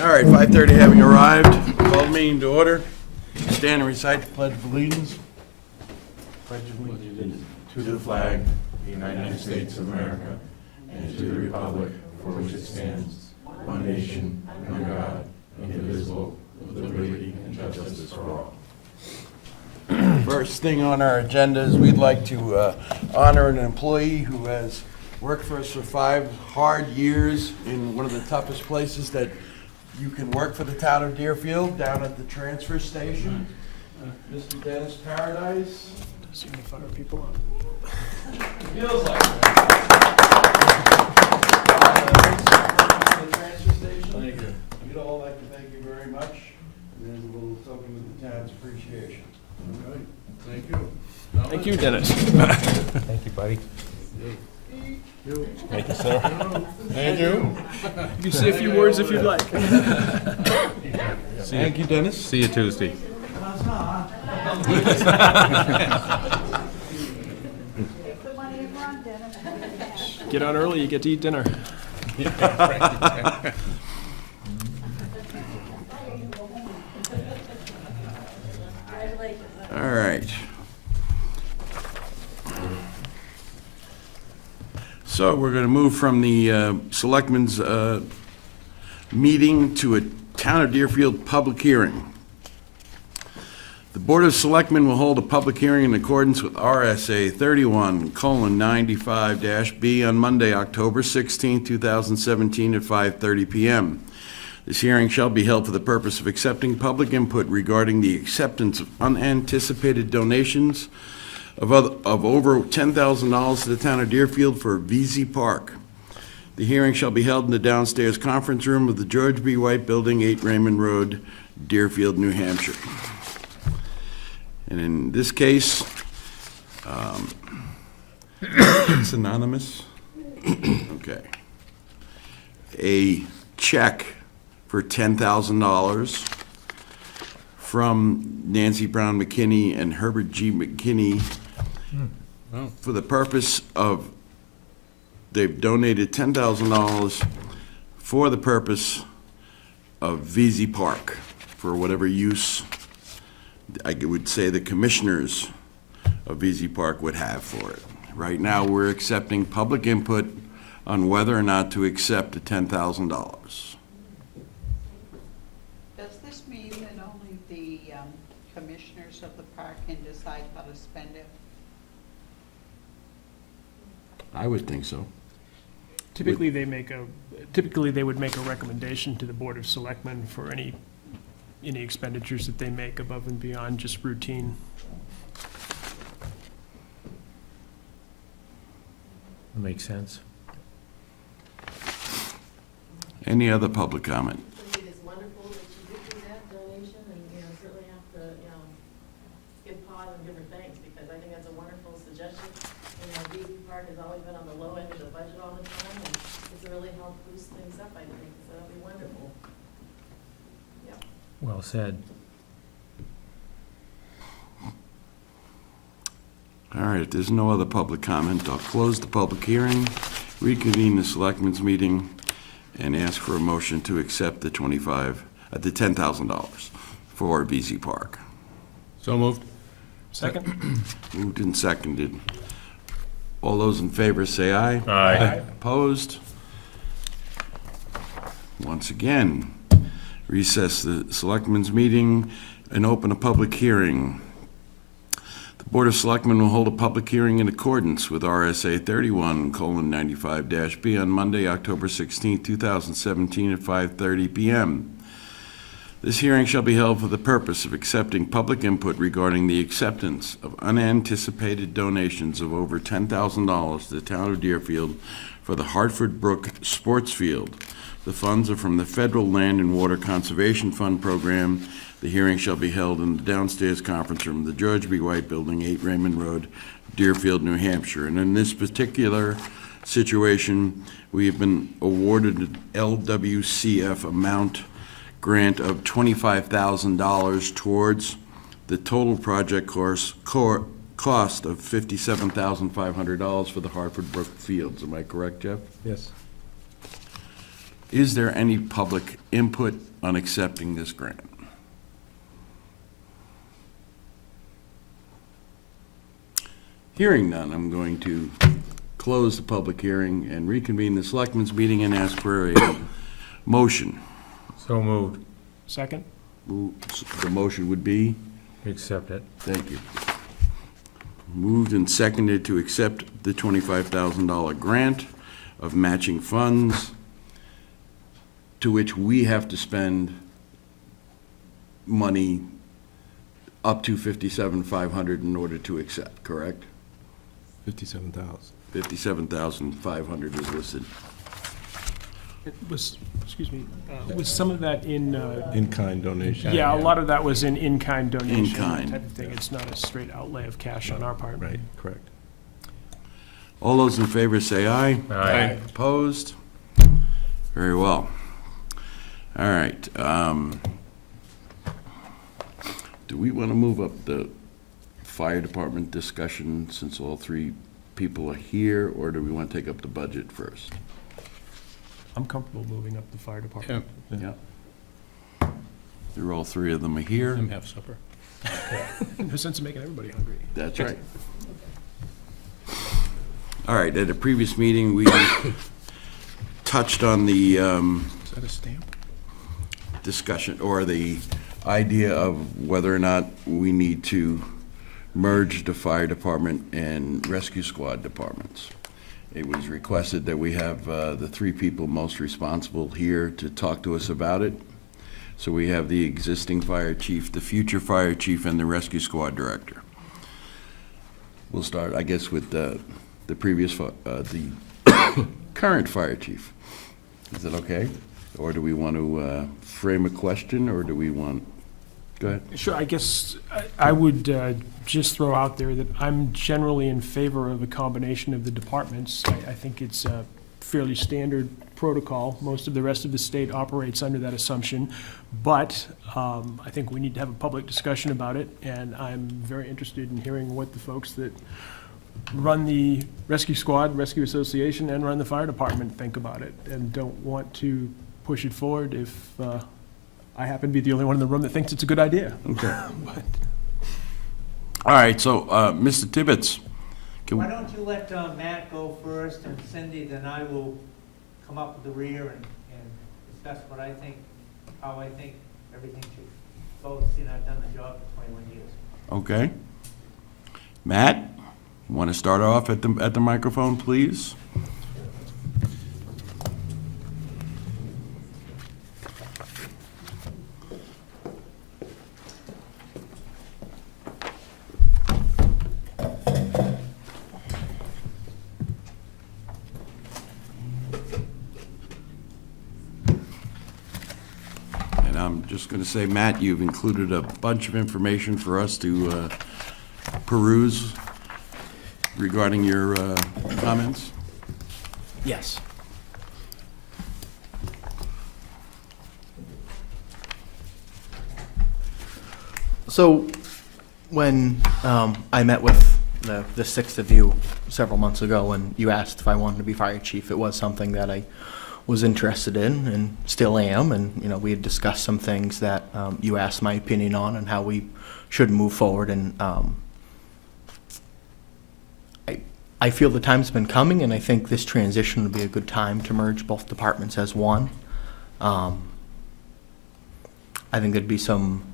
All right, 5:30 having arrived, call the meeting to order. Stand and recite the Pledge of Allegiance. Pledge allegiance to the flag of the United States of America and to the republic for which it stands, one nation, under God, indivisible, with liberty and justice for all. First thing on our agenda is we'd like to honor an employee who has worked for us for 5 hard years in one of the toughest places that you can work for the town of Deerfield, down at the transfer station. Mr. Dennis Paradise. Just gonna fire people up. Feels like it. The transfer station. Thank you. We'd all like to thank you very much. And there's a little token of the town's appreciation. All right, thank you. Thank you, Dennis. Thank you, buddy. Thank you, sir. Thank you. You can say a few words if you'd like. Thank you, Dennis. See you Tuesday. Get out early, you get to eat dinner. All right. So we're going to move from the Selectmen's meeting to a Town of Deerfield public hearing. The Board of Selectmen will hold a public hearing in accordance with RSA 31:95-B on Monday, October 16, 2017 at 5:30 p.m. This hearing shall be held for the purpose of accepting public input regarding the acceptance of unanticipated donations of over $10,000 to the town of Deerfield for VZ Park. The hearing shall be held in the downstairs conference room of the George B. White Building, 8 Raymond Road, Deerfield, New Hampshire. And in this case, it's anonymous. Okay. A check for $10,000 from Nancy Brown McKinney and Herbert G. McKinney for the purpose of, they've donated $10,000 for the purpose of VZ Park, for whatever use I would say the commissioners of VZ Park would have for it. Right now, we're accepting public input on whether or not to accept the $10,000. Does this mean that only the commissioners of the park can decide how to spend it? I would think so. Typically, they would make a recommendation to the Board of Selectmen for any expenditures that they make above and beyond just routine. That makes sense. Any other public comment? I think it is wonderful that you did do that donation, and, certainly have to, give pause and give her thanks, because I think that's a wonderful suggestion. VZ Park has always been on the low end of the budget all the time, and it's really helped boost things up, I think, so that'll be wonderful. Yep. Well said. All right, if there's no other public comment, I'll close the public hearing, reconvene the selectmen's meeting, and ask for a motion to accept the $10,000 for VZ Park. So moved. Second? Moved and seconded. All those in favor say aye. Aye. Opposed? Once again, recess the selectmen's meeting and open a public hearing. The Board of Selectmen will hold a public hearing in accordance with RSA 31:95-B on Monday, October 16, 2017 at 5:30 p.m. This hearing shall be held for the purpose of accepting public input regarding the acceptance of unanticipated donations of over $10,000 to the town of Deerfield for the Hartford Brook Sports Field. The funds are from the Federal Land and Water Conservation Fund program. The hearing shall be held in the downstairs conference room of the George B. White Building, 8 Raymond Road, Deerfield, New Hampshire. And in this particular situation, we have been awarded an LWCF amount grant of $25,000 towards the total project cost of $57,500 for the Hartford Brook Fields. Am I correct, Jeff? Yes. Is there any public input on accepting this grant? Hearing none, I'm going to close the public hearing and reconvene the selectmen's meeting and ask for a motion. So moved. Second? The motion would be? Accept it. Thank you. Moved and seconded to accept the $25,000 grant of matching funds to which we have to spend money up to $57,500 in order to accept, correct? 57,000. $57,500 is listed. It was, excuse me, was some of that in, In-kind donation. yeah, a lot of that was in in-kind donation. In-kind. Type of thing. It's not a straight outlay of cash on our part. Right, correct. All those in favor say aye. Aye. Opposed? Very well. All right. Do we want to move up the fire department discussion since all three people are here, or do we want to take up the budget first? I'm comfortable moving up the fire department. Yeah. There, all three of them are here. Have supper. No sense in making everybody hungry. That's right. All right, at a previous meeting, we touched on the Is that a stamp? discussion, or the idea of whether or not we need to merge the fire department and rescue squad departments. It was requested that we have the three people most responsible here to talk to us about it. So we have the existing fire chief, the future fire chief, and the rescue squad director. We'll start, I guess, with the previous, the current fire chief. Is that okay? Or do we want to frame a question, or do we want, go ahead. Sure, I guess I would just throw out there that I'm generally in favor of a combination of the departments. I think it's a fairly standard protocol. Most of the rest of the state operates under that assumption. But I think we need to have a public discussion about it, and I'm very interested in hearing what the folks that run the rescue squad, rescue association, and run the fire department think about it, and don't want to push it forward if I happen to be the only one in the room that thinks it's a good idea. Okay. But All right, so, Mr. Tibbetts, Why don't you let Matt go first, and Cindy, then I will come up with the rear and discuss what I think, how I think everything should go, seeing I've done the job for 21 years. okay. Matt, want to start off at the microphone, please? And I'm just going to say, Matt, you've included a bunch of information for us to peruse regarding your comments. Yes. So, when I met with the six of you several months ago, and you asked if I wanted to be fire chief, it was something that I was interested in and still am. And, you know, we had discussed some things that you asked my opinion on and how we should move forward. And I feel the time's been coming, and I think this transition would be a good time to merge both departments as one. I think there'd be some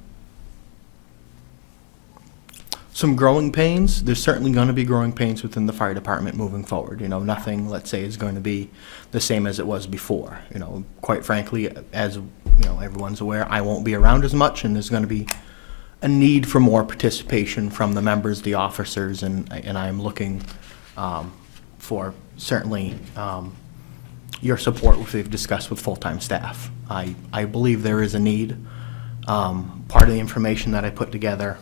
growing pains. There's certainly going to be growing pains within the fire department moving forward. You know, nothing, let's say, is going to be the same as it was before. You know, quite frankly, as you know, everyone's aware, I won't be around as much, and there's going to be a need for more participation from the members, the officers, and I'm looking for certainly your support, which we've discussed with full-time staff. I believe there is a need. Part of the information that I put together,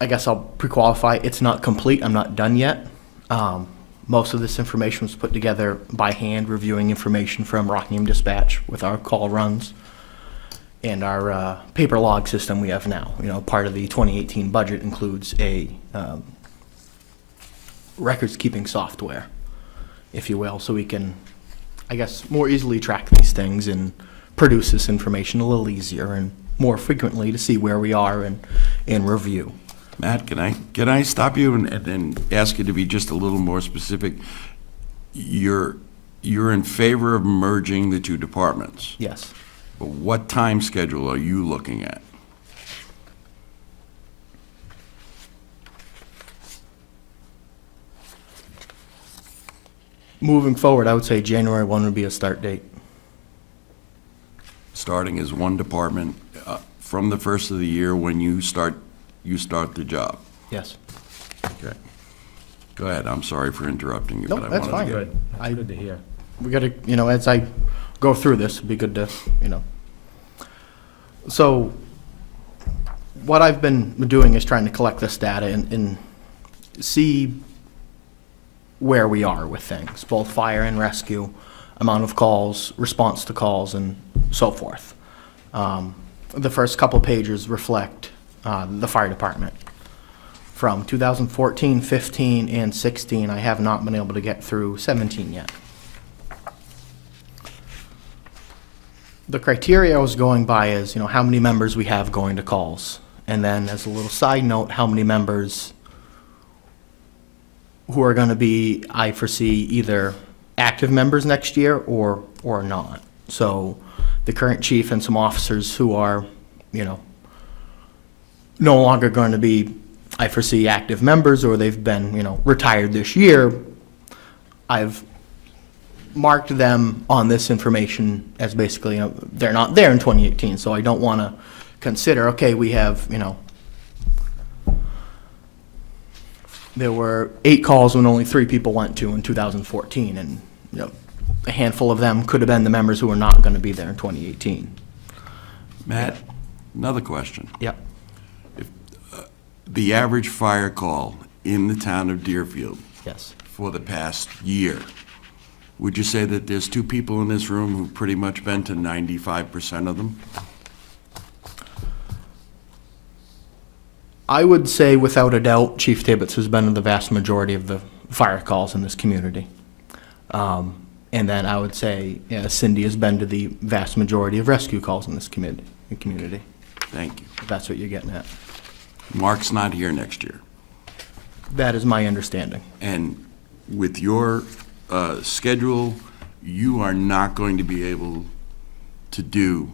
I guess I'll pre-qualify, it's not complete, I'm not done yet. Most of this information was put together by hand, reviewing information from Rockingham Dispatch with our call runs and our paper log system we have now. You know, part of the 2018 budget includes a records keeping software, if you will, so we can I guess, more easily track these things and produce this information a little easier and more frequently to see where we are and review. Matt, can I stop you and ask you to be just a little more specific? You're in favor of merging the two departments, Yes. but what time schedule are you looking at? Moving forward, I would say January 1 would be a start date. Starting as one department from the first of the year when you start the job? Yes. Okay. Go ahead, I'm sorry for interrupting you. No, but I that's wanted to fine. get- Good. I- Good to hear. We gotta, as I go through this, it'd be good to, So, what I've been doing is trying to collect this data and see where we are with things, both fire and rescue, amount of calls, response to calls, and so forth. The first couple pages reflect the fire department. From 2014, 15, and 16, I have not been able to get through 17 yet. The criteria I was going by is, how many members we have going to calls. And then as a little side note, how many members who are going to be, I foresee, either active members next year or not. So the current chief and some officers who are, no longer going to be, I foresee, active members, or they've been, retired this year, I've marked them on this information as basically, they're not there in 2018, so I don't want to consider, okay, we have, there were 8 calls when only 3 people went to in 2014, and, a handful of them could have been the members who are not going to be there in 2018. Matt, another question. Yep. The average fire call in the town of Deerfield Yes. for the past year, would you say that there's 2 people in this room who've pretty much been to 95% of them? I would say without a doubt, Chief Tibbetts has been to the vast majority of the fire calls in this community. And then I would say Cindy has been to the vast majority of rescue calls in this community, Thank you. if that's what you're getting at. Mark's not here next year. That is my understanding. And with your schedule, you are not going to be able to do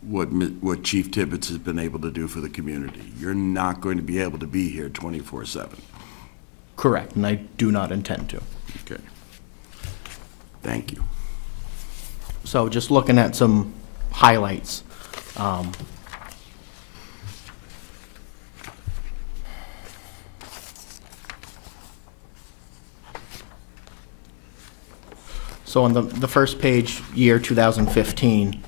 what Chief Tibbetts has been able to do for the community. You're not going to be able to be here 24/7. Correct, and I do not intend to. Okay. Thank you. So just looking at some highlights. So on the first page, year 2015,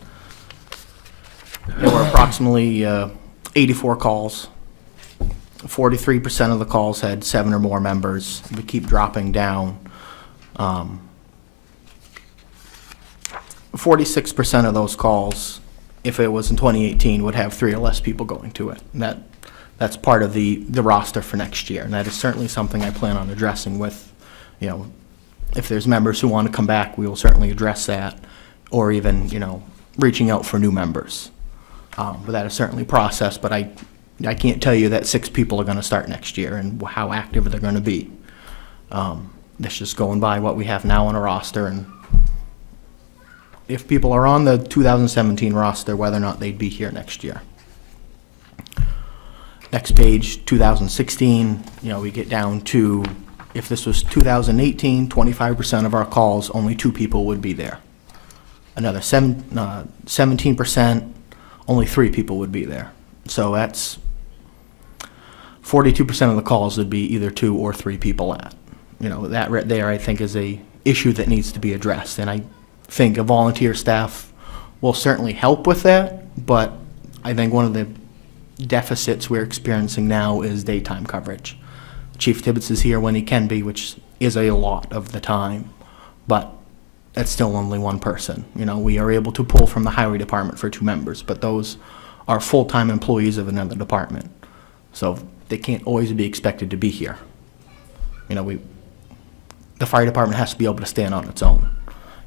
there were approximately 84 calls. 43% of the calls had 7 or more members. We keep dropping down. 46% of those calls, if it was in 2018, would have 3 or less people going to it. And that's part of the roster for next year. And that is certainly something I plan on addressing with, if there's members who want to come back, we will certainly address that, or even, reaching out for new members. But that is certainly a process, but I can't tell you that 6 people are going to start next year and how active they're going to be. That's just going by what we have now on a roster, and if people are on the 2017 roster, whether or not they'd be here next year. Next page, 2016, we get down to, if this was 2018, 25% of our calls, only 2 people would be there. Another 17%, only 3 people would be there. So that's 42% of the calls would be either 2 or 3 people at. That right there, I think, is a issue that needs to be addressed. And I think a volunteer staff will certainly help with that, but I think one of the deficits we're experiencing now is daytime coverage. Chief Tibbetts is here when he can be, which is a lot of the time, but that's still only 1 person. We are able to pull from the highway department for 2 members, but those are full-time employees of another department. So they can't always be expected to be here. The fire department has to be able to stand on its own.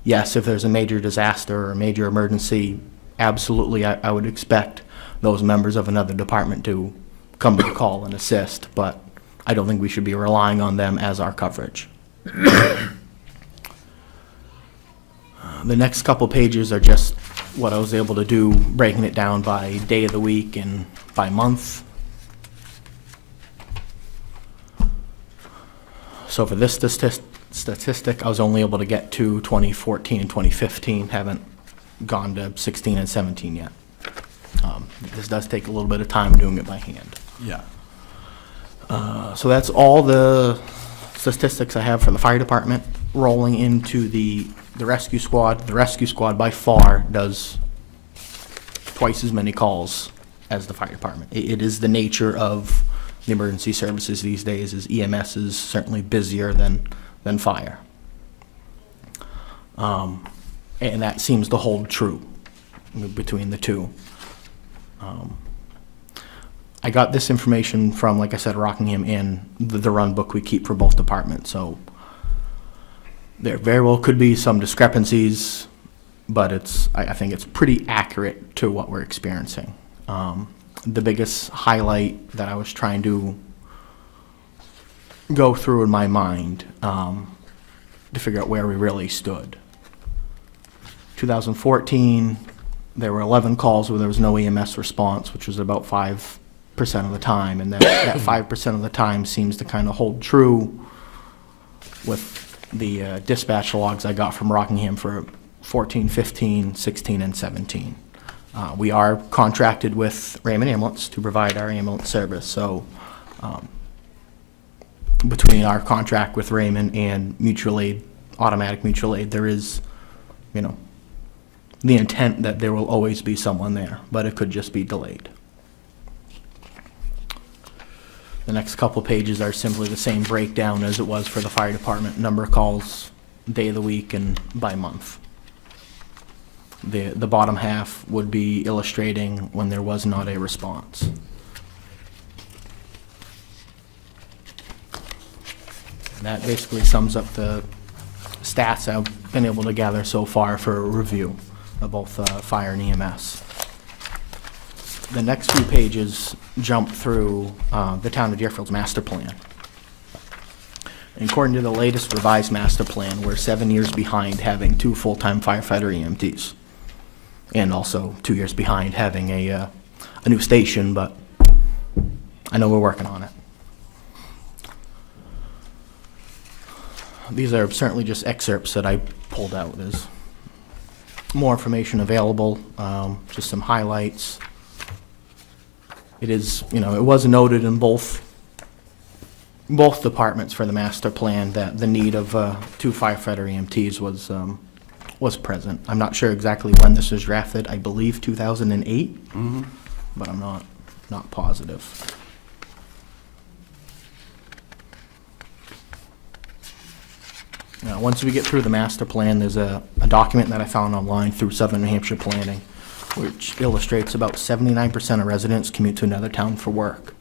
yes, if there's a major disaster or a major emergency, absolutely, I would expect those members of another department to come to the call and assist, but I don't think we should be relying on them as our coverage. The next couple pages are just what I was able to do, breaking it down by day of the week and by month. So for this statistic, I was only able to get to 2014 and 2015, haven't gone to 16 and 17 yet. This does take a little bit of time doing it by hand. Yeah. So that's all the statistics I have for the fire department. Rolling into the rescue squad. The rescue squad by far does twice as many calls as the fire department. It is the nature of the emergency services these days, is EMS is certainly busier than fire. And that seems to hold true between the two. I got this information from, like I said, Rockingham and the run book we keep for both departments, so there very well could be some discrepancies, but I think it's pretty accurate to what we're experiencing. The biggest highlight that I was trying to go through in my mind to figure out where we really stood. 2014, there were 11 calls where there was no EMS response, which was about 5% of the time, and that 5% of the time seems to kind of hold true with the dispatch logs I got from Rockingham for 14, 15, 16, and 17. We are contracted with Raymond Ambulance to provide our ambulance service, so between our contract with Raymond and mutual aid, automatic mutual aid, there is, the intent that there will always be someone there, but it could just be delayed. The next couple pages are simply the same breakdown as it was for the fire department, number of calls, day of the week, and by month. The bottom half would be illustrating when there was not a response. And that basically sums up the stats I've been able to gather so far for a review of both fire and EMS. The next few pages jump through the town of Deerfield's master plan. And according to the latest revised master plan, we're 7 years behind having 2 full-time firefighter EMTs. And also 2 years behind having a new station, but I know we're working on it. These are certainly just excerpts that I pulled out. There's more information available, just some highlights. It is, it was noted in both departments for the master plan that the need of 2 firefighter EMTs was present. I'm not sure exactly when this was drafted. I believe 2008, but I'm not positive. Now, once we get through the master plan, there's a document that I found online through Southern New Hampshire Planning, which illustrates about 79% of residents commute to another town for work.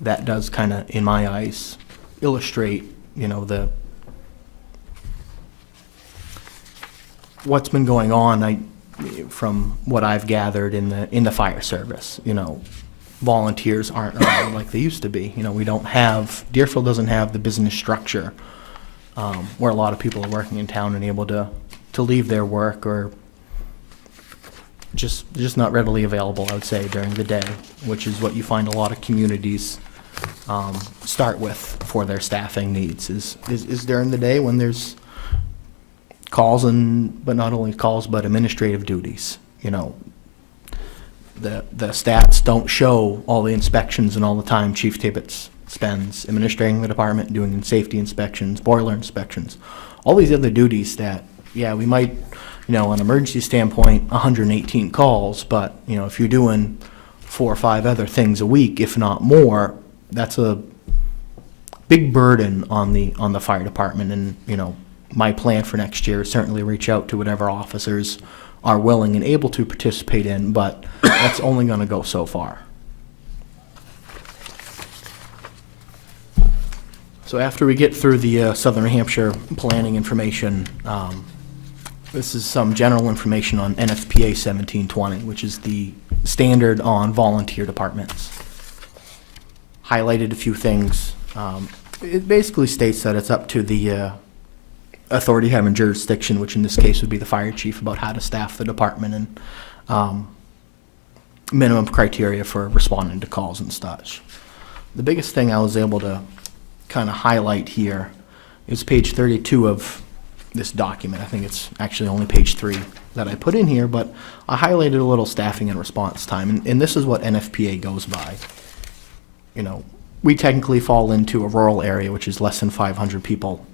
That does kind of, in my eyes, illustrate, what's been going on. From what I've gathered in the fire service, volunteers aren't around like they used to be. Deerfield doesn't have the business structure where a lot of people are working in town and able to leave their work, or just not readily available, I would say, during the day, which is what you find a lot of communities start with for their staffing needs, is during the day when there's calls, but not only calls, but administrative duties. The stats don't show all the inspections and all the time Chief Tibbetts spends administrating the department, doing safety inspections, boiler inspections, all these other duties that, we might, on an emergency standpoint, 118 calls, but, if you're doing 4 or 5 other things a week, if not more, that's a big burden on the fire department. And, my plan for next year is certainly reach out to whatever officers are willing and able to participate in, but that's only going to go so far. So after we get through the Southern New Hampshire planning information, This is some general information on NFPA 1720, which is the standard on volunteer departments. Highlighted a few things. It basically states that it's up to the authority having jurisdiction, which in this case would be the fire chief, about how to staff the department and minimum criteria for responding to calls and such. The biggest thing I was able to kind of highlight here is page 32 of this document. I think it's actually only page 3 that I put in here, but I highlighted a little staffing and response time, and this is what NFPA goes by. You know, we technically fall into a rural area, which is less than 500 people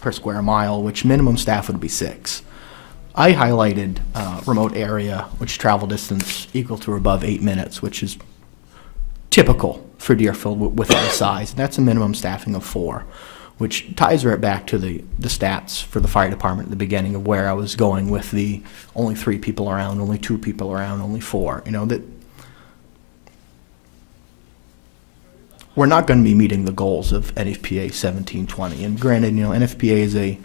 per square mile, which minimum staff would be 6. I highlighted remote area, which travel distance equal to or above 8 minutes, which is typical for Deerfield with the size. That's a minimum staffing of 4, which ties right back to the stats for the fire department at the beginning of where I was going with the only 3 people around, only 2 people around, only 4. You know, that we're not going to be meeting the goals of NFPA 1720. And granted, you know, NFPA is a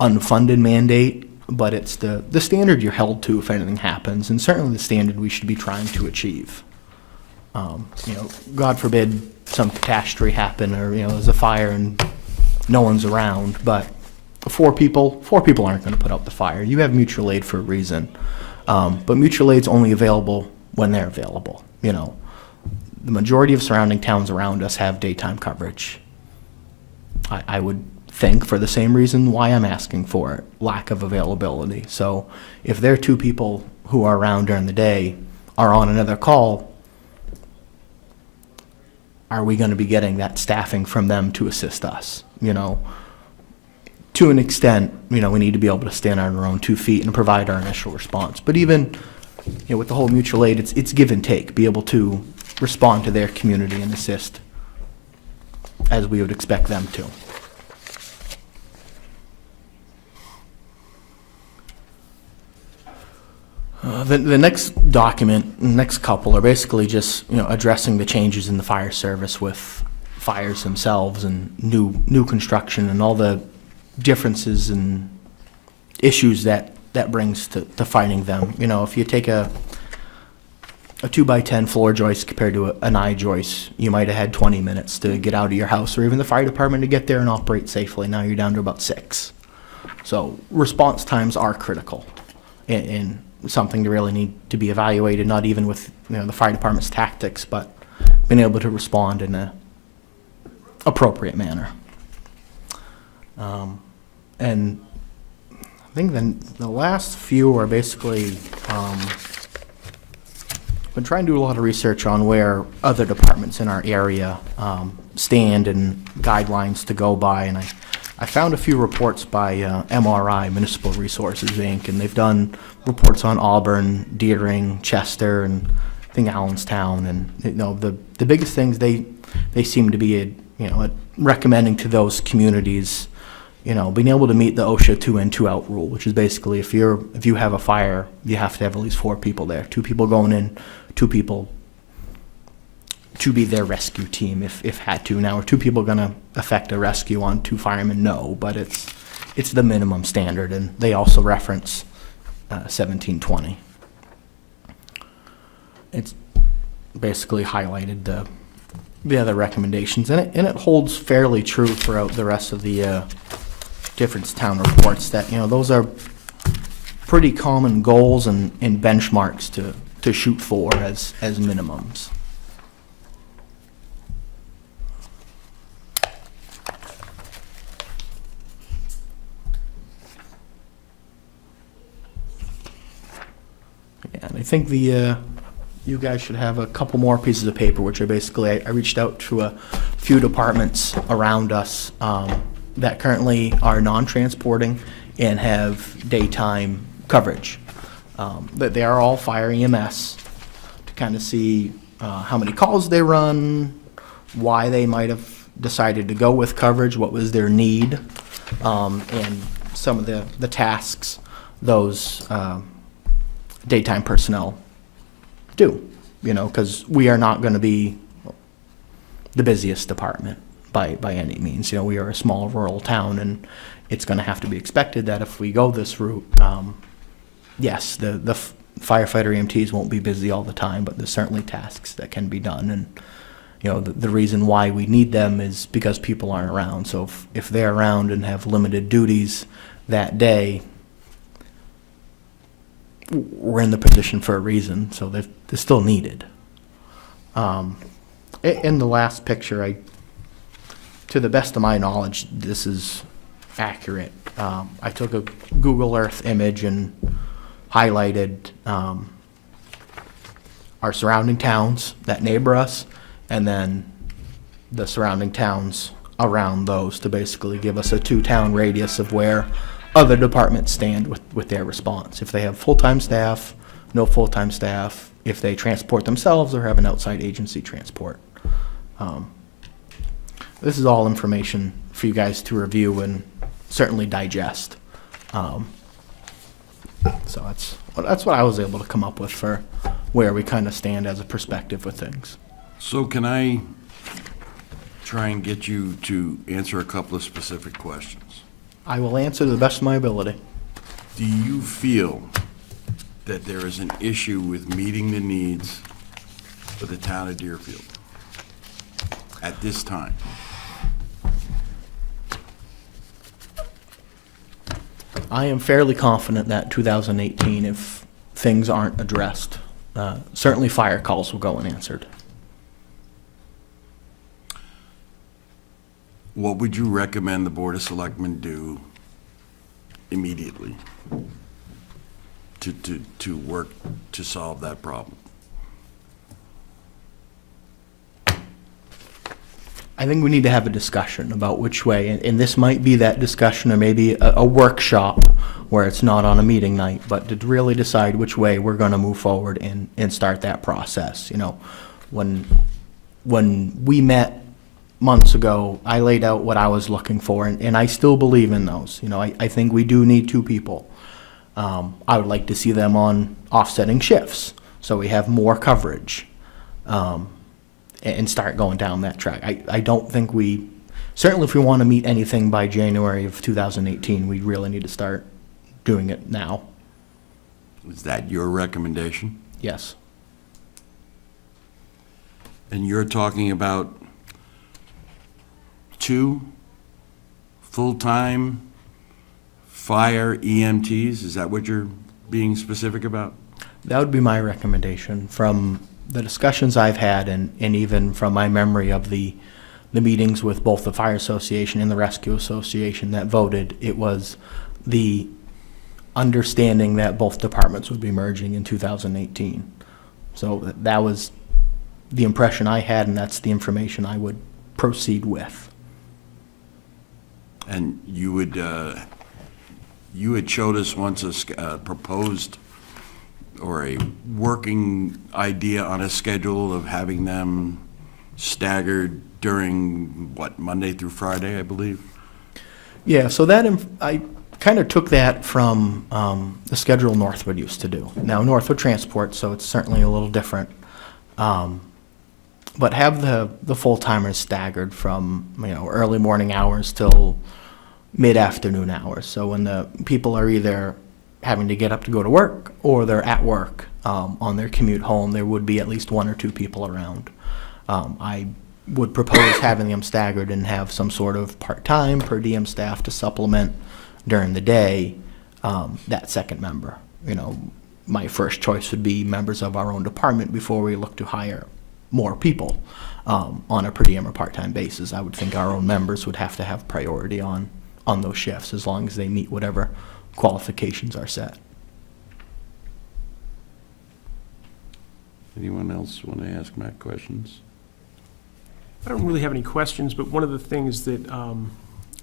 unfunded mandate, but it's the standard you're held to if anything happens, and certainly the standard we should be trying to achieve. You know, God forbid some catastrophe happen, or, you know, there's a fire and no one's around, but 4 people aren't going to put out the fire. You have mutual aid for a reason, but mutual aid's only available when they're available. You know, the majority of surrounding towns around us have daytime coverage. I would think for the same reason why I'm asking for it, lack of availability. So if there are 2 people who are around during the day are on another call, are we going to be getting that staffing from them to assist us? You know, to an extent, you know, we need to be able to stand on our own 2 feet and provide our initial response. But even, you know, with the whole mutual aid, it's give and take. Be able to respond to their community and assist as we would expect them to. The next document, next couple, are basically just, you know, addressing the changes in the fire service with fires themselves and new construction and all the differances and issues that brings to fighting them. You know, if you take a 2x10 floor joist compared to an I joist, you might have had 20 minutes to get out of your house, or even the fire department to get there and operate safely. Now you're down to about 6. So response times are critical, and something to really need to be evaluated, not even with, you know, the fire department's tactics, but being able to respond in a appropriate manner. And I think then the last few are basically been trying to do a lot of research on where other departments in our area stand and guidelines to go by, and I found a few reports by MRI, Municipal Resources, Inc., and they've done reports on Auburn, Deering, Chester, and I think Allenstown. And, you know, the biggest things they seem to be, recommending to those communities, you know, being able to meet the OSHA 2 in, 2 out rule, which is basically if you have a fire, you have to have at least 4 people there. 2 people going in, 2 people to be their rescue team if had to. Now, are 2 people going to affect a rescue on 2 firemen? No, but it's the minimum standard, and they also reference 1720. It's basically highlighted the other recommendations, and it holds fairly true throughout the rest of the different town reports, that, you know, those are pretty common goals and benchmarks to shoot for as minimums. And I think you guys should have a couple more pieces of paper, which are basically, I reached out to a few departments around us that currently are non-transporting and have daytime coverage. That they are all fire EMS, to kind of see how many calls they run, why they might have decided to go with coverage, what was their need, and some of the tasks those daytime personnel do, you know, because we are not going to be the busiest department by any means. You know, we are a small rural town, and, it's going to have to be expected that if we go this route, yes, the firefighter EMTs won't be busy all the time, but there's certainly tasks that can be done. And, you know, the reason why we need them is because people aren't around. So if they're around and have limited duties that day, we're in the position for a reason, so they're still needed. In the last picture, to the best of my knowledge, this is accurate. I took a Google Earth image and highlighted our surrounding towns that neighbor us, and then the surrounding towns around those to basically give us a 2-town radius of where other departments stand with their response. If they have full-time staff, no full-time staff, if they transport themselves or have an outside agency transport. This is all information for you guys to review and certainly digest. So that's what I was able to come up with for where we kind of stand as a perspective with things. So can I try and get you to answer a couple of specific questions? I will answer to the best of my ability. Do you feel that there is an issue with meeting the needs for the town of Deerfield at this time? I am fairly confident that 2018, if things aren't addressed, certainly fire calls will go unanswered. What would you recommend the Board of Selectmen do immediately to work to solve that problem? I think we need to have a discussion about which way, and this might be that discussion or maybe a workshop where it's not on a meeting night, but to really decide which way we're going to move forward and start that process. You know, when we met months ago, I laid out what I was looking for, and I still believe in those. You know, I think we do need 2 people. I would like to see them on offsetting shifts, so we have more coverage, and start going down that track. I don't think certainly if we want to meet anything by January of 2018, we really need to start doing it now. Is that your recommendation? Yes. And you're talking about 2 full-time fire EMTs? Is that what you're being specific about? That would be my recommendation from the discussions I've had and even from my memory of the meetings with both the Fire Association and the Rescue Association that voted. It was the understanding that both departments would be merging in 2018. So that was the impression I had, and that's the information I would proceed with. And you had showed us once a proposed or a working idea on a schedule of having them staggered during, what, Monday through Friday, I believe? Yeah, so I kind of took that from the schedule Northwood used to do. Now, Northwood transports, so it's certainly a little different. But have the full-timers staggered from, early morning hours till mid-afternoon hours. So when the people are either having to get up to go to work or they're at work on their commute home, there would be at least 1 or 2 people around. I would propose having them staggered and have some sort of part-time per diem staff to supplement during the day that second member. My first choice would be members of our own department before we look to hire more people on a per diem or part-time basis. I would think our own members would have to have priority on those shifts as long as they meet whatever qualifications are set. Anyone else want to ask Matt questions? I don't really have any questions, but one of the things that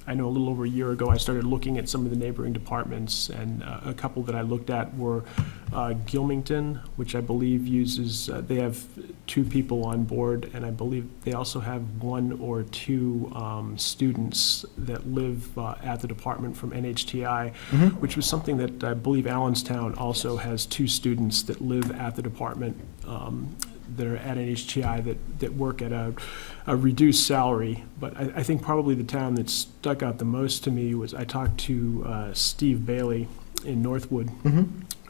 I know a little over a year ago, I started looking at some of the neighboring departments, and a couple that I looked at were Gilmington, which I believe uses, they have 2 people on board, and I believe they also have 1 or 2 students that live at the department from NHTI, which was something that I believe Allenstown also has 2 students that live at the department that are at NHTI that work at a reduced salary. But I think probably the town that stuck out the most to me was, I talked to Steve Bailey in Northwood,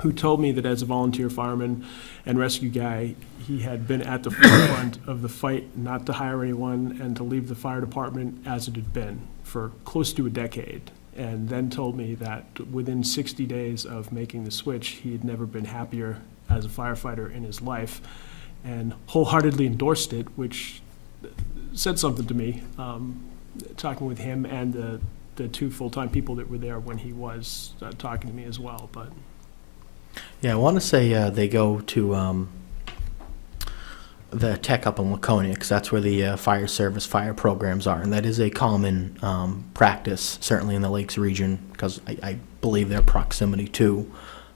who told me that as a volunteer fireman and rescue guy, he had been at the forefront of the fight not to hire anyone and to leave the fire department as it had been for close to a decade. And then told me that within 60 days of making the switch, he had never been happier as a firefighter in his life, and wholeheartedly endorsed it, which said something to me, talking with him and the two full-time people that were there when he was talking to me as well. But Yeah, I want to say they go to the tech up in Laconia, because that's where the fire service fire programs are, and that is a common practice, certainly in the Lakes region, because I believe their proximity to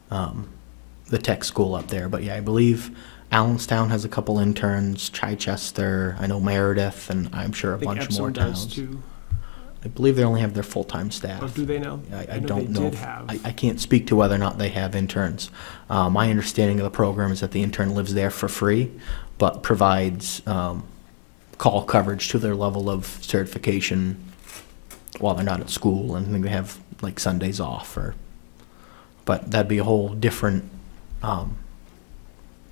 the tech school up there. But yeah, I believe Allenstown has a couple interns, Chichester, I know Meredith, and I'm sure a I think bunch Epsom more does towns. too. I believe they only have their full-time staff. Or do they now? I know don't they know. did have. I can't speak to whether or not they have interns. My understanding of the program is that the intern lives there for free, but provides call coverage to their level of certification while they're not at school, and I think they have like Sundays off. But that'd be a whole different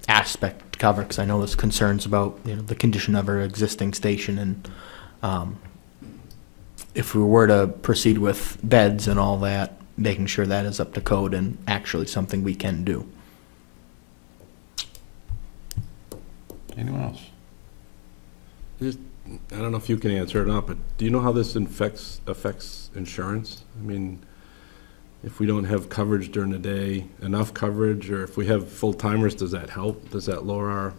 aspect to cover, because I know there's concerns about the condition of our existing station, and if we were to proceed with beds and all that, making sure that is up to code and actually something we can do. Anyone else? I don't know if you can answer it or not, but do you know how this affects insurance? I mean, if we don't have coverage during the day, enough coverage, or if we have full-timers, does that help? Does that lower our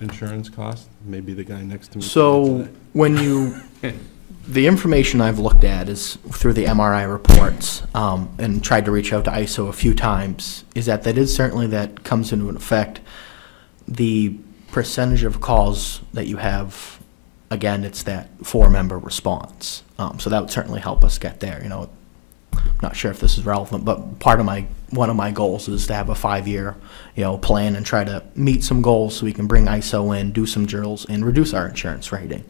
insurance cost? Maybe the guy next to me. So when the information I've looked at is through the MRI reports, and tried to reach out to ISO a few times, is that is certainly that comes into effect. The percentage of calls that you have, again, it's that 4-member response. So that would certainly help us get there. I'm not sure if this is relevant, but one of my goals is to have a 5-year, plan and try to meet some goals so we can bring ISO in, do some drills, and reduce our insurance rating.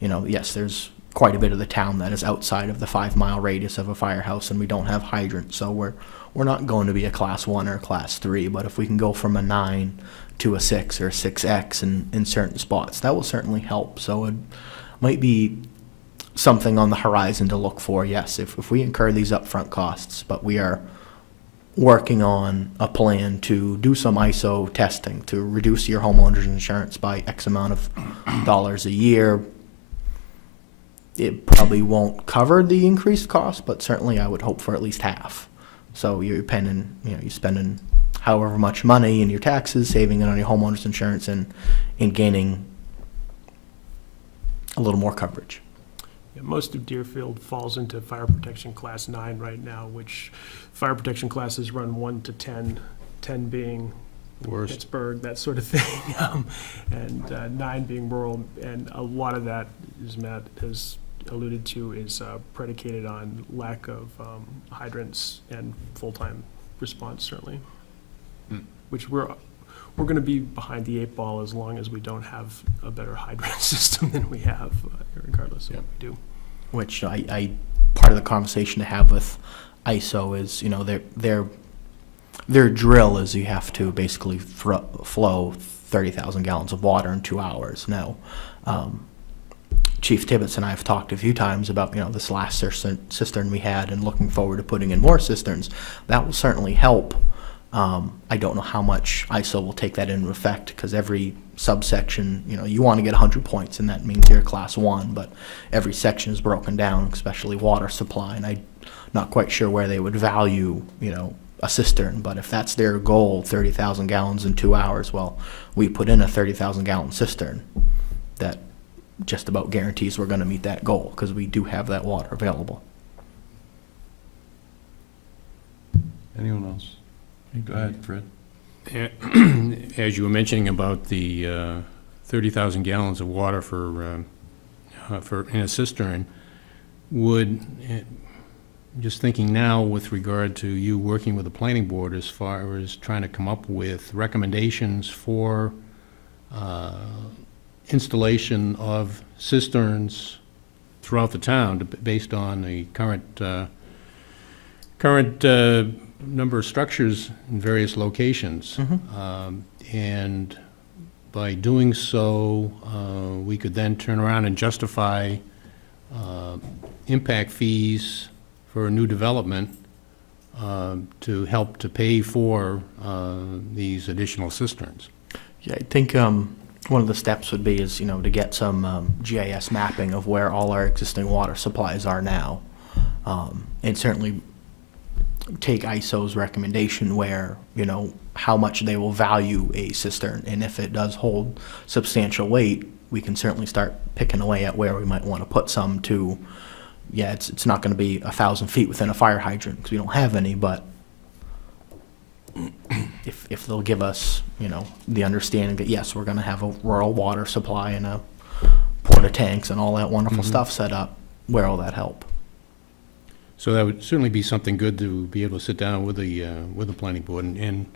Yes, there's quite a bit of the town that is outside of the 5-mile radius of a firehouse, and we don't have hydrants, so we're not going to be a class 1 or a class 3, but if we can go from a 9 to a 6 or a 6X in certain spots, that will certainly help. So it might be something on the horizon to look for, yes, if we incur these upfront costs, but we are working on a plan to do some ISO testing to reduce your homeowner's insurance by X amount of dollars a year. It probably won't cover the increased cost, but certainly I would hope for at least half. So you're spending however much money in your taxes, saving it on your homeowner's insurance, and gaining a little more coverage. Yeah, most of Deerfield falls into fire protection class 9 right now, which fire protection classes run 1 to 10, 10 being Worst. Pittsburgh, that sort of thing, and 9 being rural. And a lot of that, as Matt has alluded to, is predicated on lack of hydrants and full-time response, certainly. Which we're going to be behind the 8 ball as long as we don't have a better hydrant system than we have, regardless of what we do. Which I part of the conversation to have with ISO is, their drill is you have to basically flow 30,000 gallons of water in 2 hours. Now, Chief Tibbetts and I have talked a few times about, this last cistern we had and looking forward to putting in more cisterns. That will certainly help. I don't know how much ISO will take that into effect, because every subsection, you want to get 100 points, and that means you're class 1, but every section is broken down, especially water supply, and I'm not quite sure where they would value, a cistern, but if that's their goal, 30,000 gallons in 2 hours, well, we put in a 30,000 gallon cistern that just about guarantees we're going to meet that goal, because we do have that water available. Anyone else? Go ahead, Fred. As you were mentioning about the 30,000 gallons of water for in a cistern, just thinking now with regard to you working with the planning board as far as trying to come up with recommendations for installation of cisterns throughout the town based on the current number of structures in various locations. And by doing so, we could then turn around and justify impact fees for a new development to help to pay for these additional cisterns. Yeah, I think one of the steps would be is, to get some GIS mapping of where all our existing water supplies are now. And certainly take ISO's recommendation where, how much they will value a cistern. And if it does hold substantial weight, we can certainly start picking away at where we might want to put some to, it's not going to be 1,000 feet within a fire hydrant because we don't have any, but if they'll give us, the understanding that, yes, we're going to have a rural water supply and a porta tanks and all that wonderful stuff set up, where will that help? So that would certainly be something good to be able to sit down with the planning board, and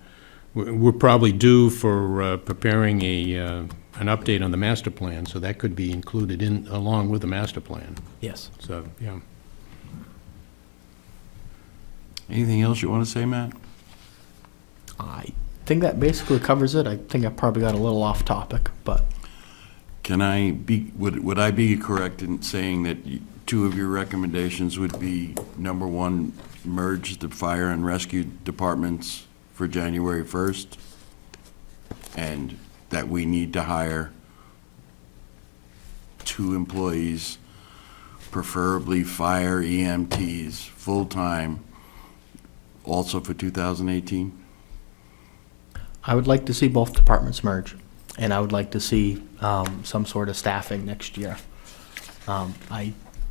we're probably due for preparing an update on the master plan, so that could be included along with the master plan. Yes. So, yeah. Anything else you want to say, Matt? I think that basically covers it. I think I probably got a little off topic, but Would I be correct in saying that two of your recommendations would be, number one, merge the fire and rescue departments for January 1st, and that we need to hire 2 employees, preferably fire EMTs, full-time, also for 2018? I would like to see both departments merge, and I would like to see some sort of staffing next year.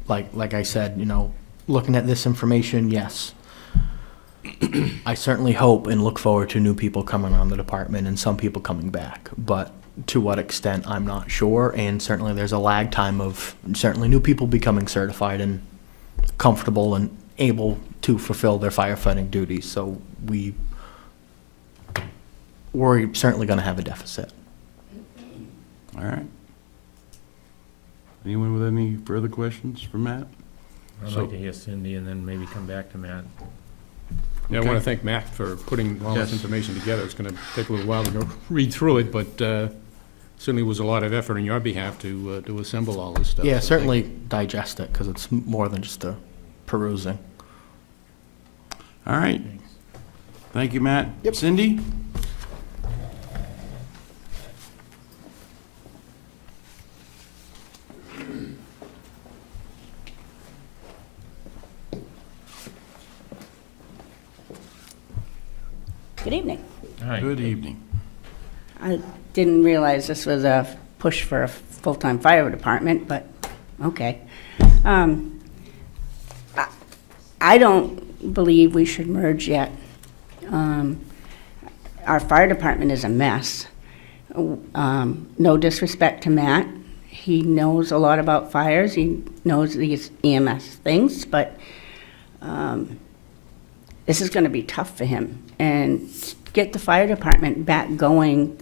Like I said, looking at this information, yes. I certainly hope and look forward to new people coming on the department and some people coming back, but to what extent, I'm not sure, and certainly there's a lag time of certainly new people becoming certified and comfortable and able to fulfill their firefighting duties, so we're certainly going to have a deficit. All right. Anyone with any further questions for Matt? I'd So- like to hear Cindy and then maybe come back to Matt. Yeah, I Okay. want to thank Matt for putting all this Yes. information together. It's going to take a little while to go read through it, but certainly was a lot of effort on your behalf to assemble all this stuff. Yeah, So certainly digest it, because it's more than just a perusing. All right. Thank you, Matt. Yep. Cindy? Good evening. Hi. Good evening. I didn't realize this was a push for a full-time fire department, but okay. I don't believe we should merge yet. Our fire department is a mess. No disrespect to Matt. He knows a lot about fires. He knows these EMS things, but this is going to be tough for him. And get the fire department back going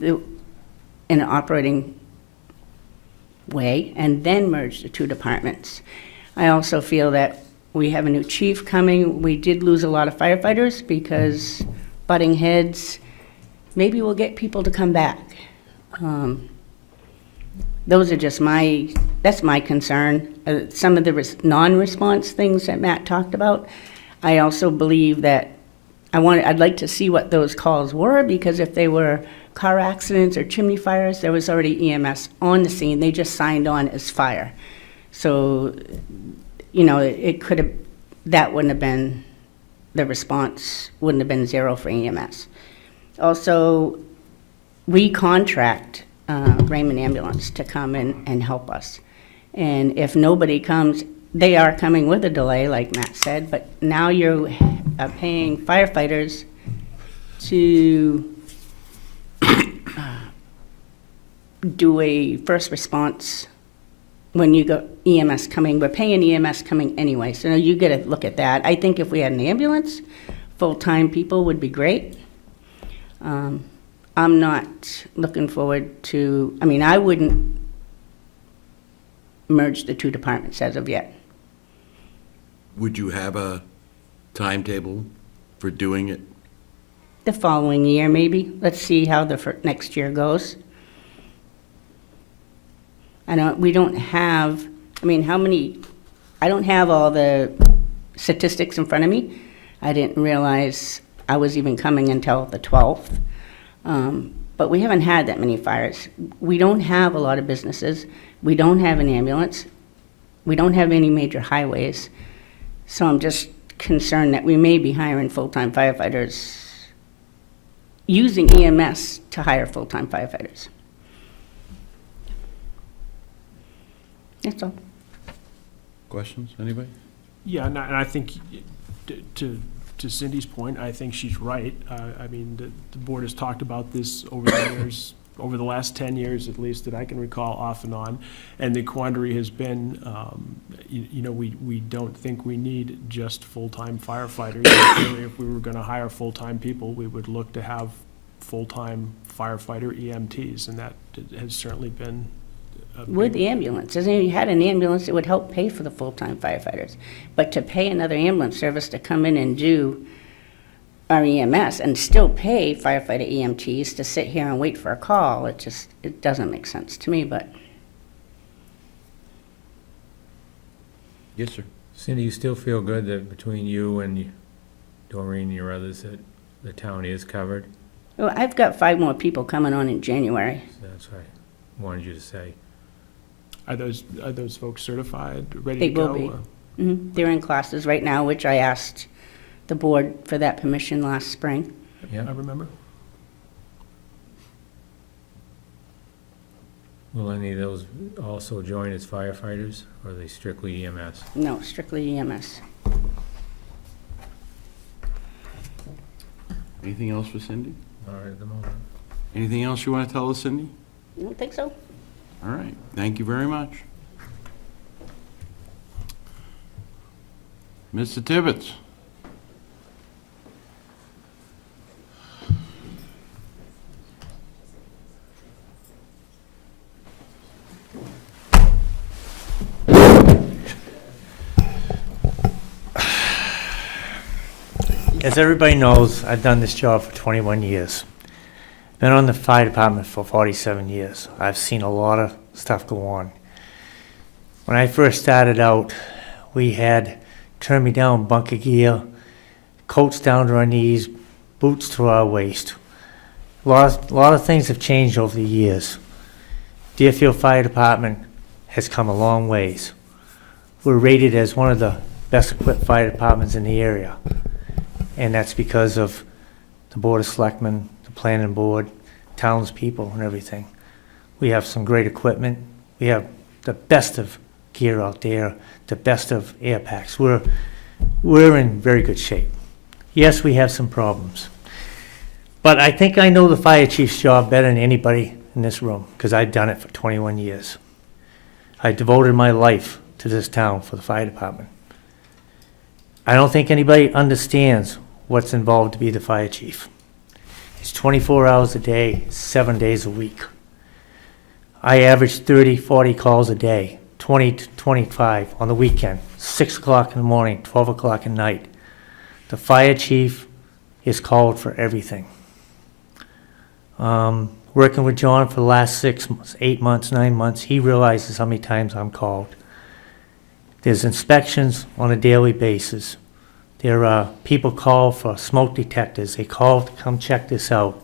in an operating way, and then merge the two departments. I also feel that we have a new chief coming. We did lose a lot of firefighters because butting heads. Maybe we'll get people to come back. Those are just that's my concern. Some of the non-response things that Matt talked about, I also believe that I'd like to see what those calls were, because if they were car accidents or chimney fires, there was already EMS on the scene. They just signed on as fire. So, it could have, that wouldn't have been, the response wouldn't have been 0 for EMS. Also, we contract Raymond Ambulance to come in and help us. And if nobody comes, they are coming with a delay, like Matt said, but now you're paying firefighters to do a first response when you go EMS coming. We're paying EMS coming anyway, so you got to look at that. I think if we had an ambulance, full-time people would be great. I'm not looking forward to, I mean, I wouldn't merge the two departments as of yet. Would you have a timetable for doing it? The following year, maybe. Let's see how the next year goes. We don't have, I mean, I don't have all the statistics in front of me. I didn't realize I was even coming until the 12th. But we haven't had that many fires. We don't have a lot of businesses. We don't have an ambulance. We don't have any major highways. So I'm just concerned that we may be hiring full-time firefighters, using EMS to hire full-time firefighters. That's all. Questions, anybody? Yeah, and I think, to Cindy's point, I think she's right. I mean, the board has talked about this over the years, over the last 10 years at least, that I can recall off and on. And the quandary has been, we don't think we need just full-time firefighters. Clearly, if we were gonna hire full-time people, we would look to have full-time firefighter EMTs, and that has certainly been a big- With ambulances, and if you had an ambulance, it would help pay for the full-time firefighters. But to pay another ambulance service to come in and do our EMS and still pay firefighter EMTs to sit here and wait for a call, it doesn't make sense to me, but Yes, sir. Cindy, you still feel good that between you and Doreen and your others, that the town is covered? well, I've got 5 more people coming on in January. So that's what I wanted you to say. Are those folks certified, ready They to go? will be. or- They're in classes right now, which I asked the board for that permission last spring. Yeah? I remember. Will any of those also join as firefighters, or are they strictly E EMS? No, strictly E EMS. Anything else for Cindy? All right, at the moment. Anything else you want to tell us, Cindy? You don't think so? All right, thank you very much. Mr. Tibbetts? As everybody knows, I've done this job for 21 years. Been on the fire department for 47 years. I've seen a lot of stuff go on. When I first started out, we had turn-me-down bunker gear, coats down to our knees, boots to our waist. A lot of things have changed over the years. Deerfield Fire Department has come a long ways. We're rated as one of the best equipped fire departments in the area. And that's because of the Board of Selectmen, the Planning Board, townspeople and everything. We have some great equipment. We have the best of gear out there, the best of air packs. We're in very good shape. Yes, we have some problems. But I think I know the fire chief's job better than anybody in this room, because I've done it for 21 years. I devoted my life to this town for the fire department. I don't think anybody understands what's involved to be the fire chief. It's 24 hours a day, 7 days a week. I average 30, 40 calls a day, 20 to 25 on the weekend, 6 o'clock in the morning, 12 o'clock at night. The fire chief is called for everything. Working with John for the last 6 months, 8 months, 9 months, he realizes how many times I'm called. There's inspections on a daily basis. There are people call for smoke detectors. They call to come check this out.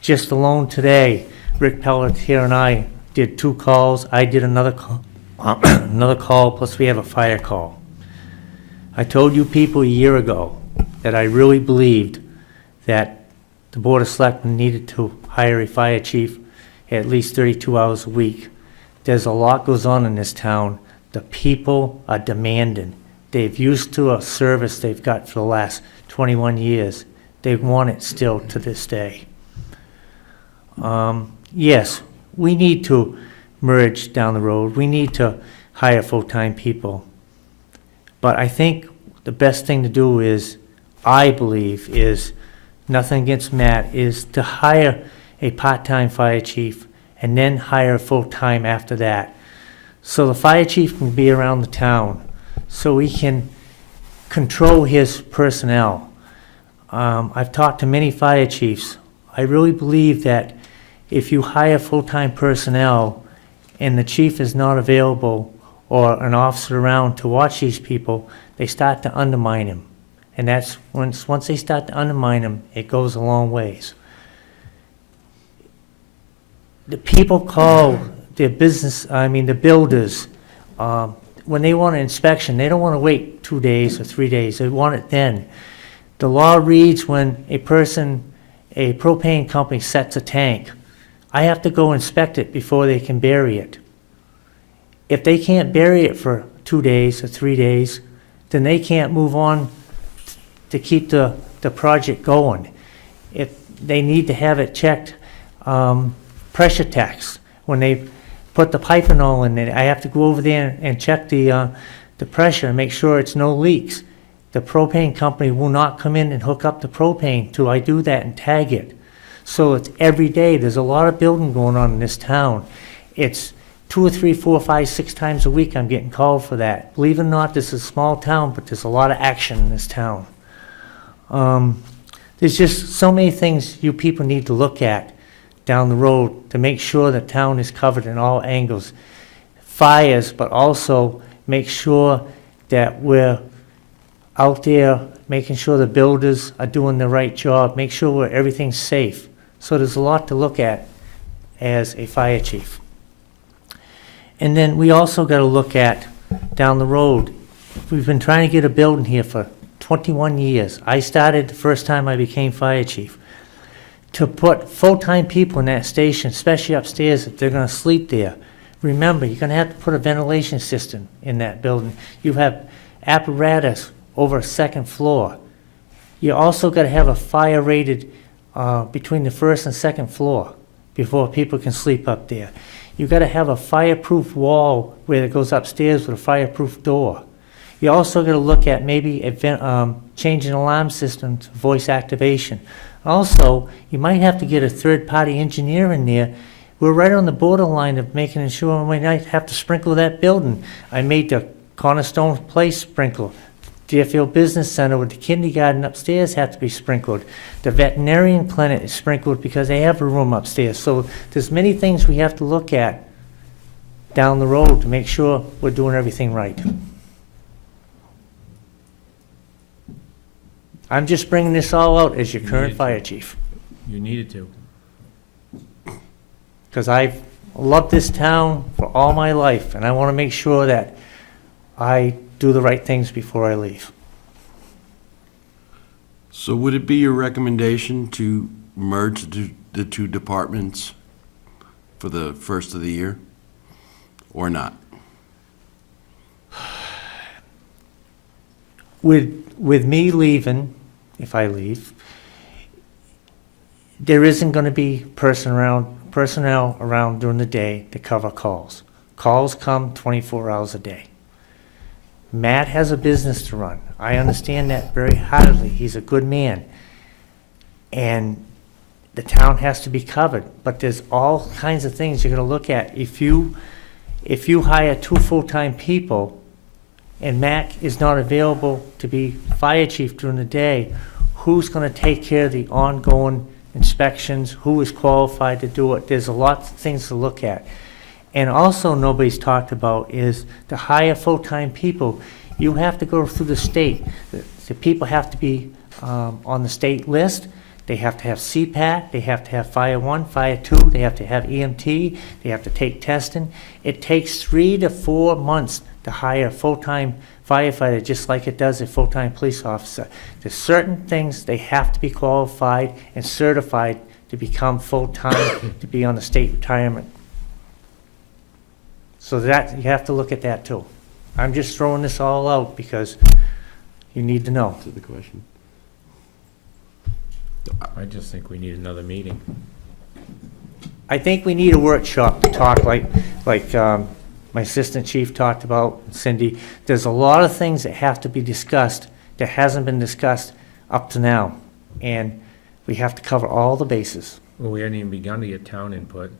Just alone today, Rick Pelletier and I did 2 calls. I did another call, plus we have a fire call. I told you people a year ago that I really believed that the Board of Selectmen needed to hire a fire chief at least 32 hours a week. There's a lot goes on in this town. The people are demanding. They've used to a service they've got for the last 21 years. They want it still to this day. Yes, we need to merge down the road. We need to hire full-time people. But I think the best thing to do is, I believe, is, nothing against Matt, is to hire a part-time fire chief, and then hire a full-time after that. So the fire chief can be around the town, so he can control his personnel. I've talked to many fire chiefs. I really believe that if you hire full-time personnel and the chief is not available or an officer around to watch these people, they start to undermine him. And that's, once they start to undermine him, it goes a long ways. The people call their business, the builders, when they want an inspection, they don't want to wait 2 days or 3 days. They want it then. The law reads when a propane company sets a tank, I have to go inspect it before they can bury it. If they can't bury it for 2 days or 3 days, then they can't move on to keep the project going. If they need to have it checked, pressure tests, when they put the piping all in it, I have to go over there and check the pressure and make sure it's no leaks. The propane company will not come in and hook up the propane till I do that and tag it. So it's every day. There's a lot of building going on in this town. It's 2 or 3, 4, 5, 6 times a week I'm getting called for that. Believe it or not, this is a small town, but there's a lot of action in this town. There's just so many things you people need to look at down the road to make sure the town is covered in all angles. Fires, but also make sure that we're out there making sure the builders are doing the right job, make sure everything's safe. So there's a lot to look at as a fire chief. And then we also got to look at down the road. We've been trying to get a building here for 21 years. I started the first time I became fire chief. To put full-time people in that station, especially upstairs, if they're going to sleep there, remember, you're going to have to put a ventilation system in that building. You have apparatus over a second floor. You also got to have a fire rated between the first and second floor before people can sleep up there. You got to have a fireproof wall where it goes upstairs with a fireproof door. You also got to look at maybe changing alarm systems, voice activation. Also, you might have to get a third-party engineer in there. We're right on the borderline of making sure we might have to sprinkle that building. I made the Cornerstone Place sprinkler. Deerfield Business Center with the kindergarten upstairs have to be sprinkled. The veterinarian clinic is sprinkled because they have a room upstairs. So there's many things we have to look at down the road to make sure we're doing everything right. I'm just bringing this all out as your current fire chief, You needed to. because I've loved this town for all my life, and I want to make sure that I do the right things before I leave. So would it be your recommendation to merge the two departments for the first of the year, or not? With me leaving, if I leave, there isn't going to be personnel around during the day to cover calls. Calls come 24 hours a day. Matt has a business to run. I understand that very heartily. He's a good man. And the town has to be covered. But there's all kinds of things you're going to look at. If you hire 2 full-time people and Matt is not available to be fire chief during the day, who's going to take care of the ongoing inspections? Who is qualified to do it? There's a lot of things to look at. And also nobody's talked about is to hire full-time people. You have to go through the state. The people have to be on the state list. They have to have CPAT. They have to have Fire 1, Fire 2. They have to have EMT. They have to take testing. It takes 3 to 4 months to hire a full-time firefighter, just like it does a full-time police officer. There's certain things they have to be qualified and certified to become full-time, to be on the state retirement. So that, you have to look at that too. I'm just throwing this all out because you need to know. To the question. I just think we need another meeting. I think we need a workshop to talk like my assistant chief talked about, Cindy. There's a lot of things that have to be discussed that hasn't been discussed up to now. And we have to cover all the bases. Well, we hadn't even begun to get town input.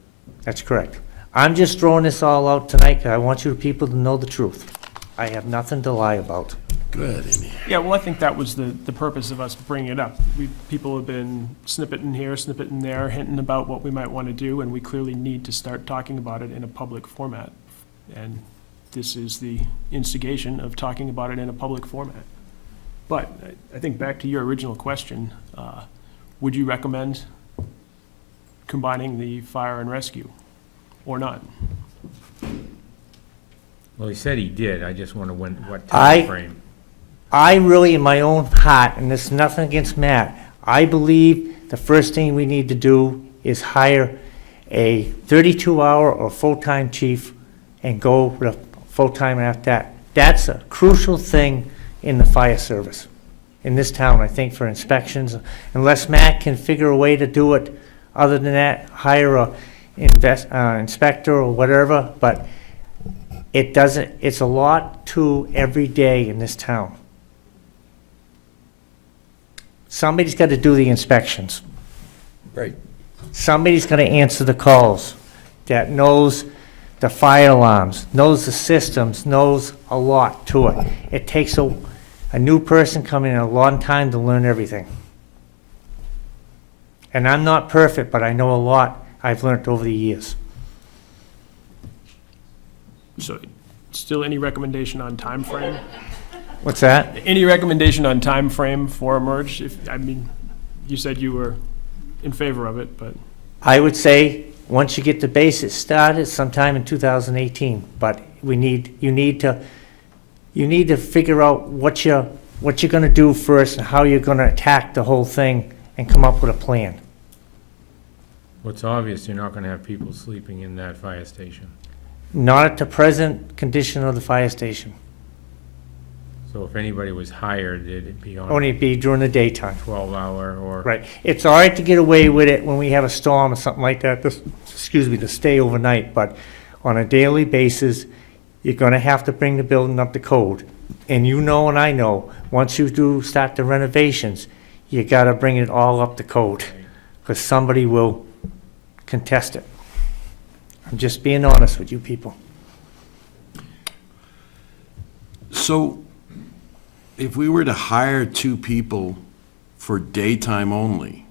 That's correct. I'm just throwing this all out tonight, 'cause I want you people to know the truth. I have nothing to lie about. Good. Yeah, well, I think that was the purpose of us bringing it up. People have been snippeting here, snippeting there, hinting about what we might want to do, and we clearly need to start talking about it in a public format. And this is the instigation of talking about it in a public format. But I think back to your original question, would you recommend combining the fire and rescue or not? Well, he said he did, I just wonder what I- time frame. I really, in my own heart, and this is nothing against Matt, I believe the first thing we need to do is hire a 32-hour or full-time chief and go with a full-time after that. That's a crucial thing in the fire service in this town, I think, for inspections. Unless Matt can figure a way to do it, other than that, hire a inspector or whatever, but it doesn't, it's a lot to every day in this town. Somebody's got to do the inspections. Right. Somebody's got to answer the calls, that knows the fire alarms, knows the systems, knows a lot to it. It takes a new person coming in a long time to learn everything. And I'm not perfect, but I know a lot I've learned over the years. So, still any recommendation on time frame? What's that? Any recommendation on time frame for a merge? I mean, you said you were in favor of it, but I would say, once you get the basics started, sometime in 2018, but you need to figure out what you're gonna do first and how you're gonna attack the whole thing and come up with a plan. What's obvious, you're not gonna have people sleeping in that fire station. Not at the present condition of the fire station, So if anybody was hired, it'd be on only be during the daytime. 12-hour or. Right, it's all right to get away with it when we have a storm or something like that, to stay overnight, but on a daily basis, you're gonna have to bring the building up to code. And you know and I know, once you do start the renovations, you gotta bring it all up to code, because somebody will contest it. I'm just being honest with you people. So, if we were to hire 2 people for daytime only,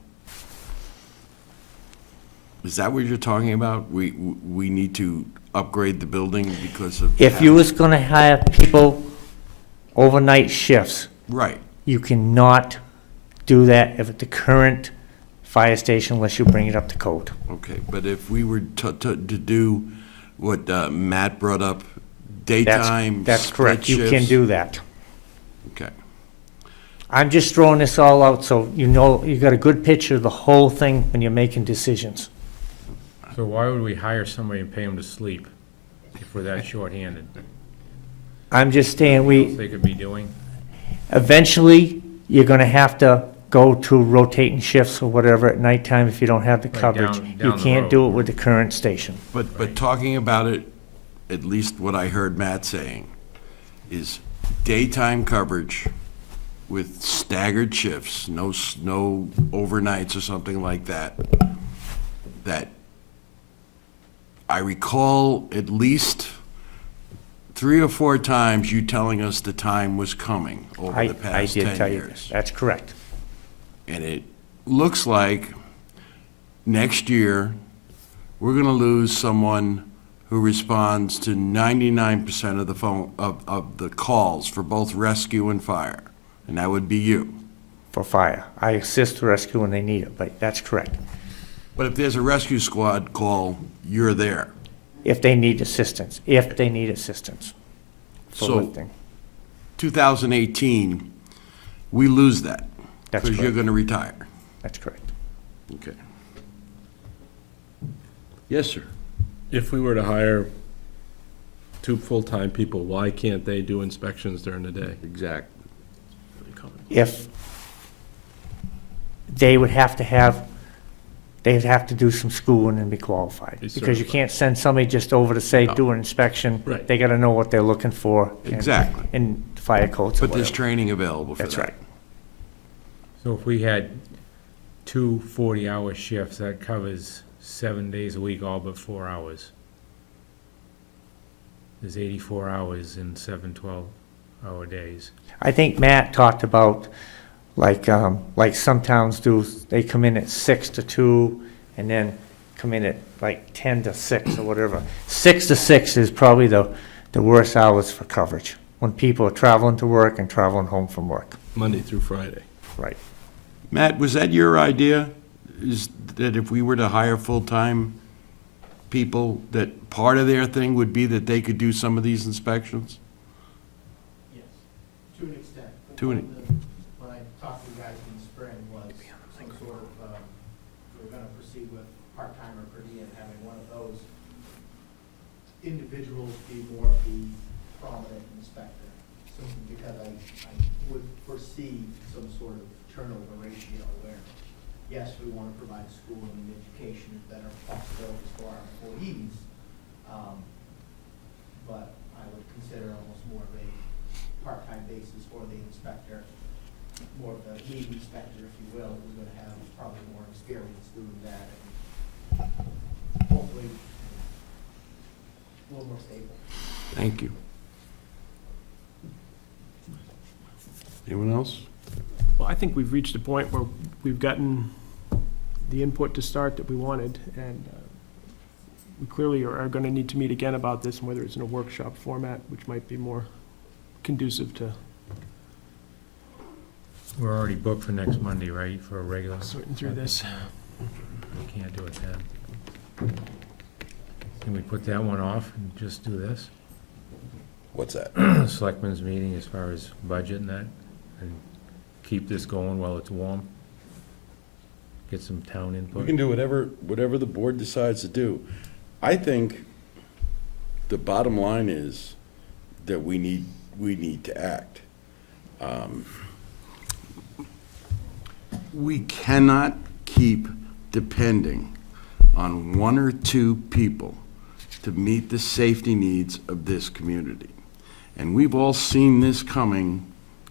is that what you're talking about? We need to upgrade the building because of... If you was gonna hire people overnight shifts, Right. you cannot do that if at the current fire station unless you bring it up to code. Okay, but if we were to do what Matt brought up, daytime, That's correct, split you can shifts? do that. Okay. I'm just throwing this all out so you know, you got a good picture of the whole thing when you're making decisions. So why would we hire somebody and pay them to sleep if we're that shorthanded? I'm just saying, What else they could be doing? eventually, you're gonna have to go to rotating shifts or whatever at nighttime if you don't have the Right, coverage. down You the can't road. do it with the current station. But talking about it, at least what I heard Matt saying, is daytime coverage with staggered shifts, no overnights or something like that, that I recall at least 3 or 4 times you telling us the time was coming over the I past 10 did tell you years. that. That's correct. And it looks like next year, we're gonna lose someone who responds to 99% of the phone, of the calls for both rescue and fire, and that would be you. For fire. I assist the rescue when they need it, but that's correct. But if there's a rescue squad call, you're there. If they need assistance, for So- lifting. 2018, we lose that. That's Because you're correct. gonna retire. That's correct. Okay. Yes, sir. If we were to hire 2 full-time people, why can't they do inspections during the day? Exactly. If they would have to they'd have to do some schooling and be qualified. Be Because you certified. can't send somebody just over to say, No. do an inspection. Right. They gotta know what they're looking for. and- Exactly. And fire codes or But there's whatever. training available for that. That's right. So if we had 2 40-hour shifts, that covers 7 days a week, all but 4 hours. There's 84 hours in 7 12-hour days. I think Matt talked about, like some towns do, they come in at 6 to 2, and then come in at like 10 to 6 or whatever. 6 to 6 is probably the worst hours for coverage, when people are traveling to work and traveling home from work. Monday through Friday. Right. Matt, was that your idea? Is that if we were to hire full-time people, that part of their thing would be that they could do some of these inspections? Yes, to an extent. To an- When I talked to you guys in the spring was some sort of, we were gonna proceed with part-time or per diem, having one of those individuals be more of the prominent inspector. Simply because I would foresee some sort of turnover ratio where, yes, we wanna provide schooling and education and better possibilities for our employees, but I would consider almost more of a part-time basis for the inspector, more of the lead inspector, if you will, who's gonna have probably more experience doing that and hopefully a little more stable. Thank you. Anyone else? Well, I think we've reached a point where we've gotten the input to start that we wanted, and we clearly are going to need to meet again about this, and whether it's in a workshop format, which might be more conducive to We're already booked for next Monday, right, for a regular? sorting through this. We can't do it then. Can we put that one off and just do this? What's that? Selectmen's meeting as far as budget and that, and keep this going while it's warm? Get some town We input? can do whatever the board decides to do. I think the bottom line is that we need to act. We cannot keep depending on one or two people to meet the safety needs of this community. And we've all seen this coming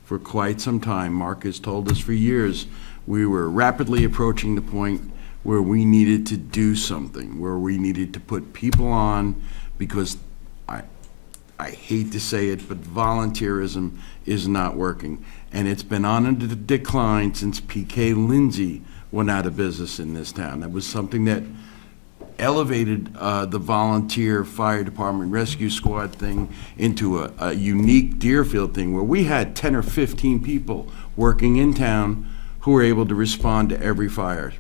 for quite some time. Mark has told us for years, we were rapidly approaching the point where we needed to do something, where we needed to put people on, because I hate to say it, but volunteerism is not working. And it's been on a decline since PK Lindsay went out of business in this town. That was something that elevated the volunteer fire department rescue squad thing into a unique Deerfield thing, where we had 10 or 15 people working in town who were able to respond to every fire.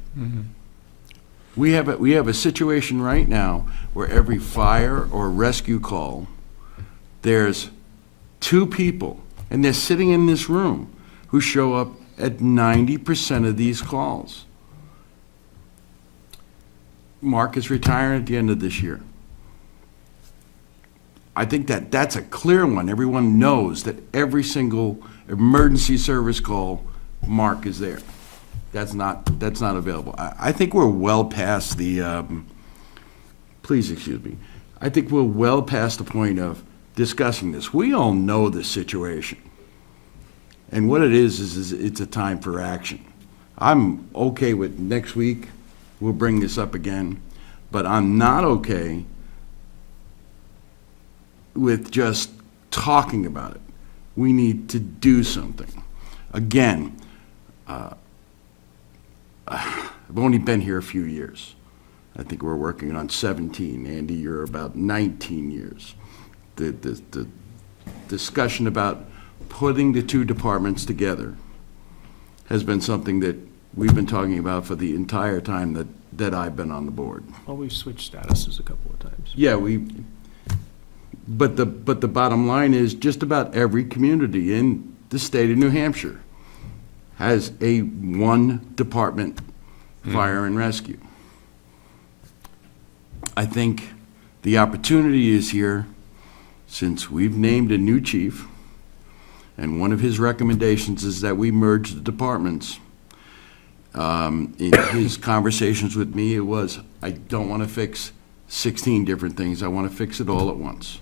We have a situation right now where every fire or rescue call, there's 2 people, and they're sitting in this room, who show up at 90% of these calls. Mark is retiring at the end of this year. I think that's a clear one. Everyone knows that every single emergency service call, Mark is there. That's not available. I think we're well past the, please excuse me, I think we're well past the point of discussing this. We all know the situation. And what it is it's a time for action. I'm okay with next week, we'll bring this up again, but I'm not okay with just talking about it. We need to do something. Again, I've only been here a few years. I think we're working on 17. Andy, you're about 19 years. The discussion about putting the 2 departments together has been something that we've been talking about for the entire time that I've been on the board. Well, we've switched statuses a couple of times. Yeah, but the bottom line is just about every community in the state of New Hampshire has a 1 department fire and rescue. I think the opportunity is here, since we've named a new chief, and one of his recommendations is that we merge the departments. In his conversations with me, it was, I don't want to fix 16 different things, I want to fix it all at once.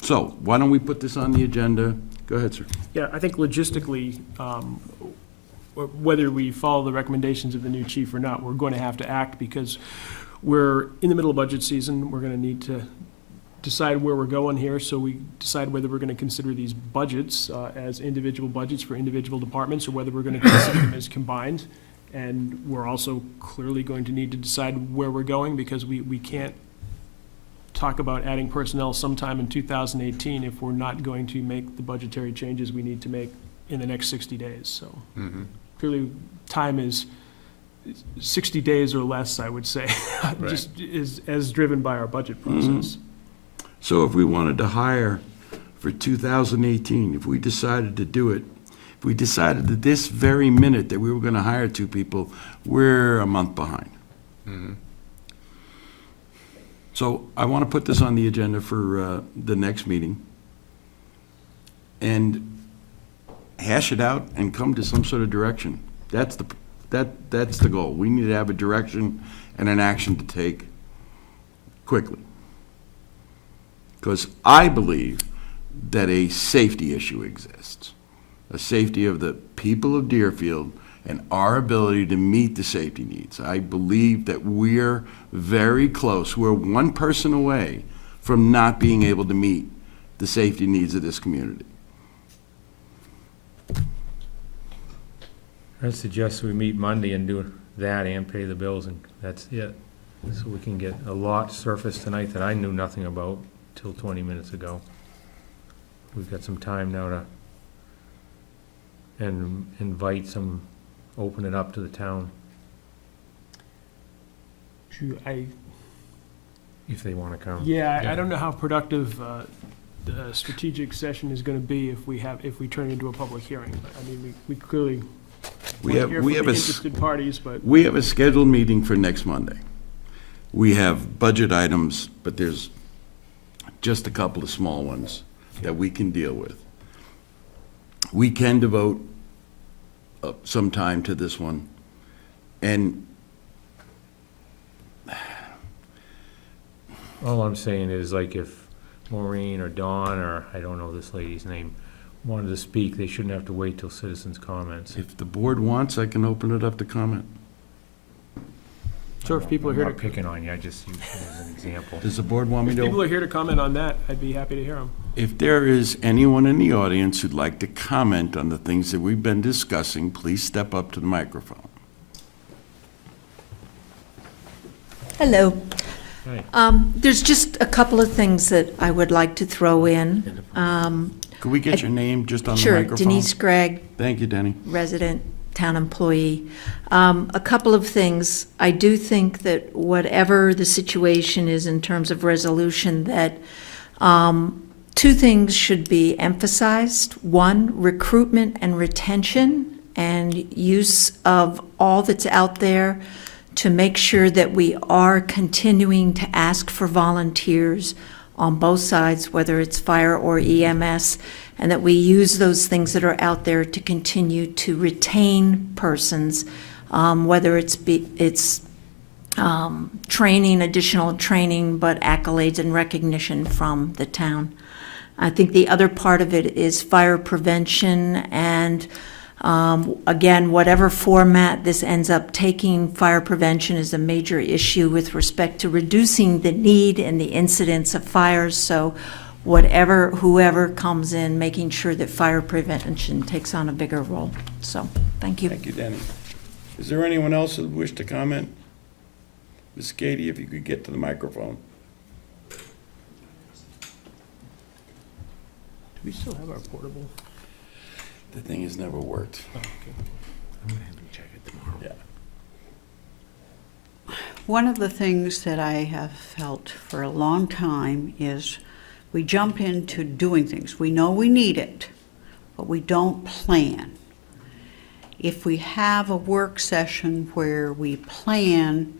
So, why don't we put this on the agenda? Go ahead, sir. Yeah, I think logistically, whether we follow the recommendations of the new chief or not, we're going to have to act because we're in the middle of budget season. We're going to need to decide where we're going here, so we decide whether we're going to consider these budgets as individual budgets for individual departments, or whether we're going to consider them as combined. And we're also clearly going to need to decide where we're going, because we can't talk about adding personnel sometime in 2018 if we're not going to make the budgetary changes we need to make in the next 60 days. So clearly, time is 60 days or less, I would say, just is as driven by our budget process. So if we wanted to hire for 2018, if we decided to do it, if we decided that this very minute that we were going to hire 2 people, we're a month behind. So I want to put this on the agenda for the next meeting and hash it out and come to some sort of direction. That's the goal. We need to have a direction and an action to take quickly. Because I believe that a safety issue exists, a safety of the people of Deerfield and our ability to meet the safety needs. I believe that we're very close. We're one person away from not being able to meet the safety needs of this community. I suggest we meet Monday and do that and pay the bills, and that's it. So we can get a lot surfaced tonight that I knew nothing about till 20 minutes ago. We've got some time now to invite some, open it up to the town if they want to come. I don't know how productive the strategic session is going to be if we turn it into a public hearing. I mean, we clearly We want to have, hear we from have the a, interested parties, but we have a scheduled meeting for next Monday. We have budget items, but there's just a couple of small ones that we can deal with. We can devote some time to this one. And All I'm saying is, like, if Maureen or Dawn, or I don't know this lady's name, wanted to speak, they shouldn't have to wait till citizens' comments. if the board wants, I can open it up to comment. sure, if people are here I'm not to, picking on you, I just use it as an example. Does the board want me if to? people are here to comment on that, I'd be happy to hear them. If there is anyone in the audience who'd like to comment on the things that we've been discussing, please step up to the microphone. Hello. Hi. There's just a couple of things that I would like to throw in. Could we get your name just on the Sure, microphone? Denise Gregg, Thank you, Denny. resident, town employee. A couple of things. I do think that whatever the situation is in terms of resolution, that 2 things should be emphasized. One, recruitment and retention and use of all that's out there to make sure that we are continuing to ask for volunteers on both sides, whether it's fire or EMS, and that we use those things that are out there to continue to retain persons, whether it's training, additional training, but accolades and recognition from the town. I think the other part of it is fire prevention, and again, whatever format this ends up taking, fire prevention is a major issue with respect to reducing the need and the incidence of fires. So whoever comes in, making sure that fire prevention takes on a bigger role. So, thank you. Thank you, Denny. Is there anyone else who wish to comment? Ms. Katie, if you could get to the microphone. Do we still have our portable? The thing has never worked. Oh, okay. I'm gonna have to check it tomorrow. Yeah. One of the things that I have felt for a long time is we jump into doing things. We know we need it, but we don't plan. If we have a work session where we plan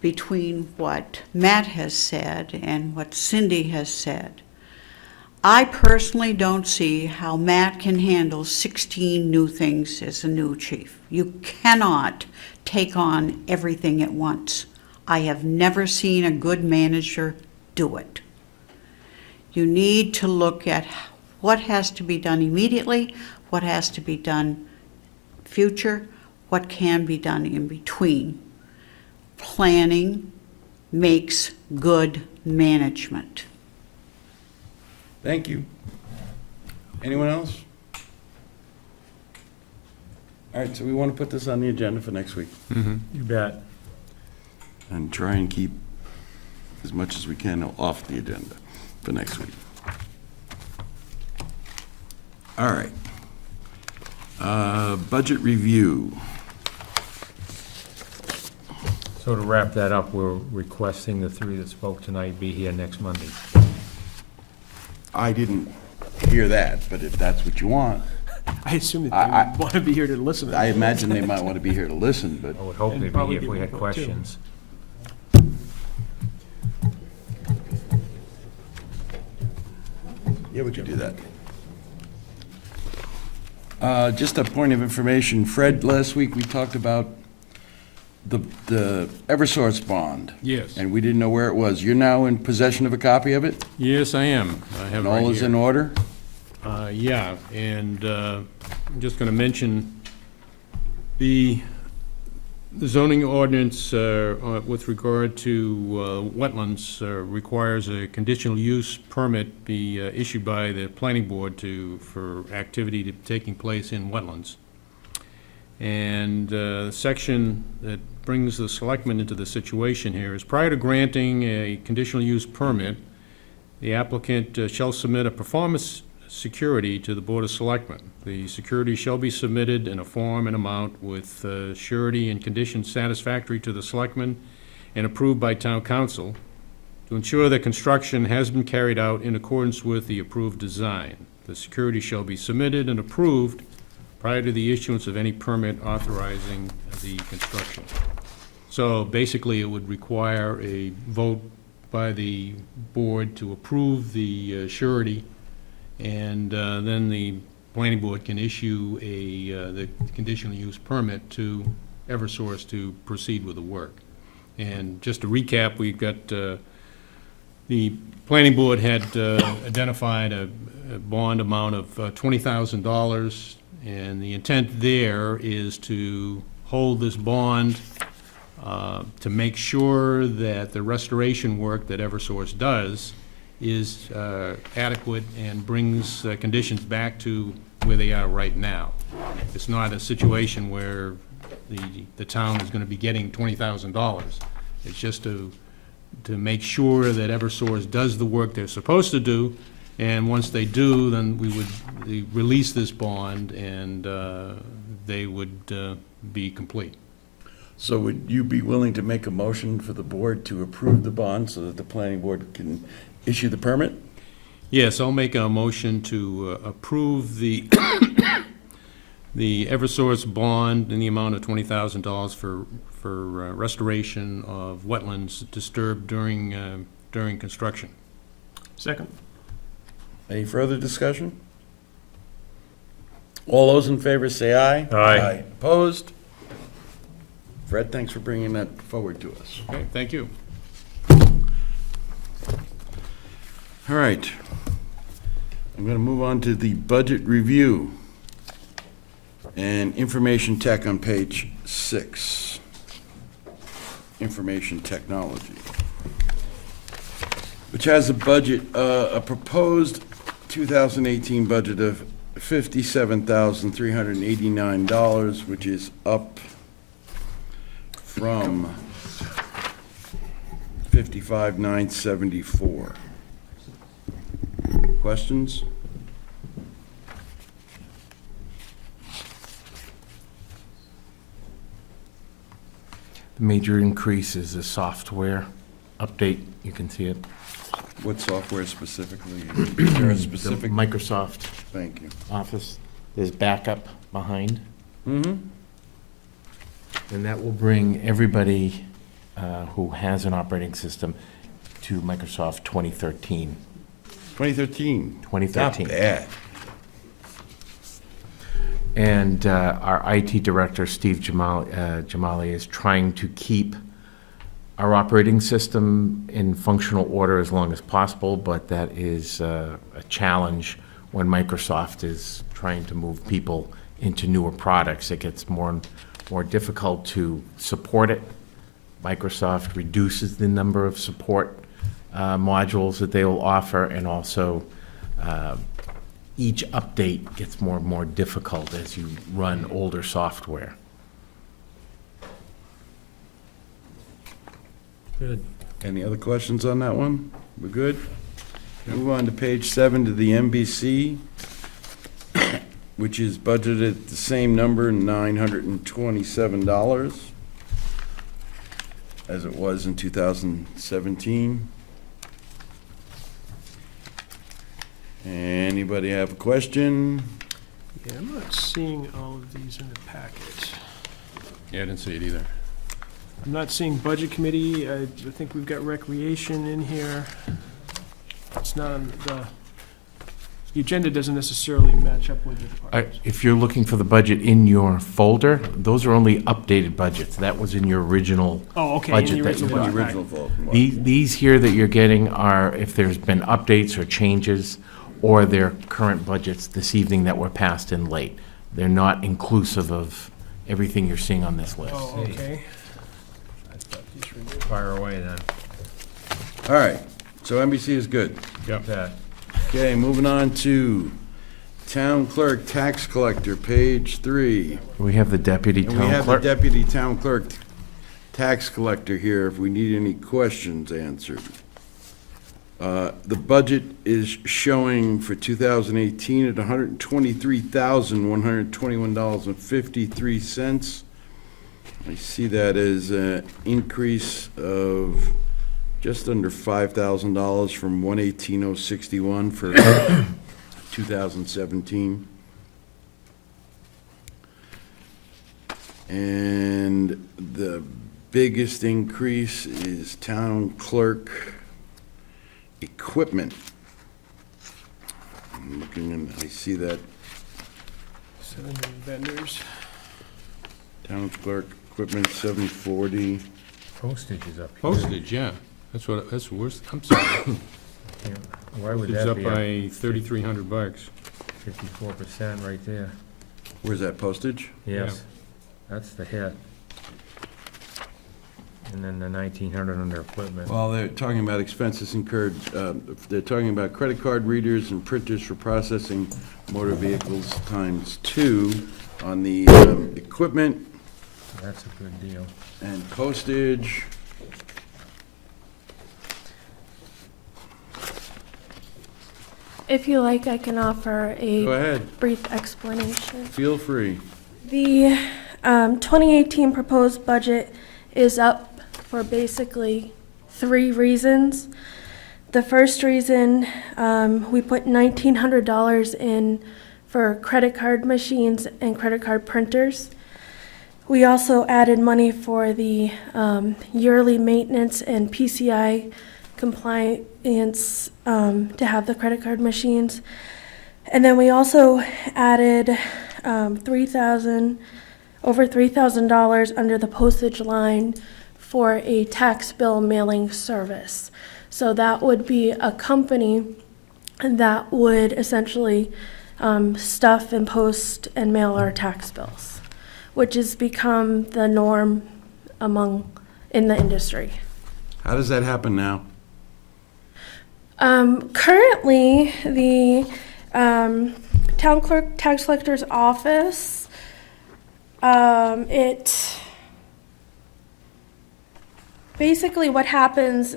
between what Matt has said and what Cindy has said, I personally don't see how Matt can handle 16 new things as a new chief. You cannot take on everything at once. I have never seen a good manager do it. You need to look at what has to be done immediately, what has to be done future, what can be done in between. Planning makes good management. Thank you. Anyone else? All right, so we want to put this on the agenda for next week You bet. and try and keep as much as we can off the agenda for next week. All right. Budget review. So to wrap that up, we're requesting the three that spoke tonight be here next Monday. I didn't hear that, but if that's what you want, I assume that I- they want to be here to listen. I imagine they might want to be here to listen, but I would hope And they'd be probably here if we give had input, too. questions. yeah, we could do that. Just a point of information, Fred, last week we talked about the Eversource bond. Yes. And we didn't know where it was. You're now in possession of a copy of it? Yes, I am. I have And it right all is here. in order? Yeah, and I'm just going to mention the zoning ordinance with regard to wetlands requires a conditional use permit be issued by the planning board for activity taking place in wetlands. And the section that brings the selectmen into the situation here is prior to granting a conditional use permit, the applicant shall submit a performance security to the Board of Selectmen. The security shall be submitted in a form and amount with surety and conditions satisfactory to the selectmen and approved by town council to ensure that construction has been carried out in accordance with the approved design. The security shall be submitted and approved prior to the issuance of any permit authorizing the construction. So basically, it would require a vote by the board to approve the surety, and then the planning board can issue the conditional use permit to Eversource to proceed with the work. And just to recap, we've got, the planning board had identified a bond amount of $20,000, and the intent there is to hold this bond to make sure that the restoration work that Eversource does is adequate and brings conditions back to where they are right now. It's not a situation where the town is gonna be getting $20,000. It's just to make sure that Eversource does the work they're supposed to do, and once they do, then we would release this bond, and they would be complete. So would you be willing to make a motion for the board to approve the bond so that the planning board can issue the permit? Yes, I'll make a motion to approve the Eversource bond in the amount of $20,000 for restoration of wetlands disturbed during construction. Second. Any further discussion? All those in favor say aye. Aye. Opposed? Fred, thanks for bringing that forward to us. Okay, thank you. All right. I'm going to move on to the budget review and information tech on page 6. Information technology, which has a budget, a proposed 2018 budget of $57,389, which is up from $55,974. Questions? The major increase is the software update. You can see it. What software specifically? Is there a The specific? Microsoft Thank you. Office, there's backup behind, Mm-hmm. and that will bring everybody who has an operating system to Microsoft 2013. 2013. 2013. Not bad. And our IT director, Steve Jamali, is trying to keep our operating system in functional order as long as possible, but that is a challenge when Microsoft is trying to move people into newer products, it gets more and more difficult to support it. Microsoft reduces the number of support modules that they will offer, and also each update gets more and more difficult as you run older software. Good. Any other questions on that one? We're good? Move on to page 7 to the MBC, which is budgeted at the same number, $927, as it was in 2017. Anybody have a question? Yeah, I'm not seeing all of these in the packet. Yeah, I didn't see it either. I'm not seeing Budget Committee. I think we've got Recreation in here. It's not on the agenda doesn't necessarily match up with the department. If you're looking for the budget in your folder, those are only updated budgets. That was in your original. Oh, okay, in budget the that original you budget. The original vote. These here that you're getting are if there's been updates or changes, or their current budgets this evening that were passed in late. They're not inclusive of everything you're seeing on this list. Oh, okay. I thought these were new. Fire away then. All right, so NBC is good. Yep. That. Okay, moving on to Town Clerk Tax Collector, page 3. We have the deputy And we town have the clerk. Deputy Town Clerk Tax Collector here if we need any questions answered. The budget is showing for 2018 at $123,121.53. I see that as an increase of just under $5,000 from $118,061 for 2017. And the biggest increase is town clerk equipment. I'm looking and I see that 7 vendors. town clerk equipment 740. Postage is up here. Postage, yeah. That's worse. I'm sorry. Yeah. Why would It's that up be by $3,300. 54% right there? Where's that postage? Yes, that's the hit. And then the 1,900 under equipment. Well, they're talking about expenses incurred, they're talking about credit card readers and printers for processing motor vehicles ×2 on the equipment That's a good deal. and postage. If you like, I can offer Go a ahead, brief explanation. feel free. The 2018 proposed budget is up for basically 3 reasons. The first reason, we put $1,900 in for credit card machines and credit card printers. We also added money for the yearly maintenance and PCI compliance to have the credit card machines. And then we also added over $3,000 under the postage line for a tax bill mailing service. So that would be a company that would essentially stuff and post and mail our tax bills, which has become the norm in the industry. How does that happen now? Currently, the town clerk tax collector's office, basically what happens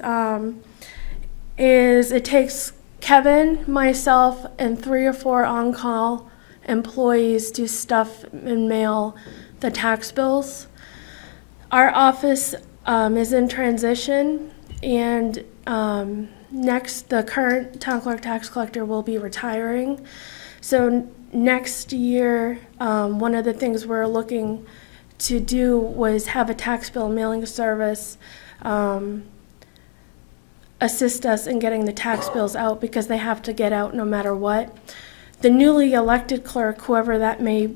is it takes Kevin, myself, and 3 or 4 on-call employees to stuff and mail the tax bills. Our office is in transition, and next, the current town clerk tax collector will be retiring. So next year, one of the things we're looking to do was have a tax bill mailing service assist us in getting the tax bills out, because they have to get out no matter what. The newly elected clerk, whoever that may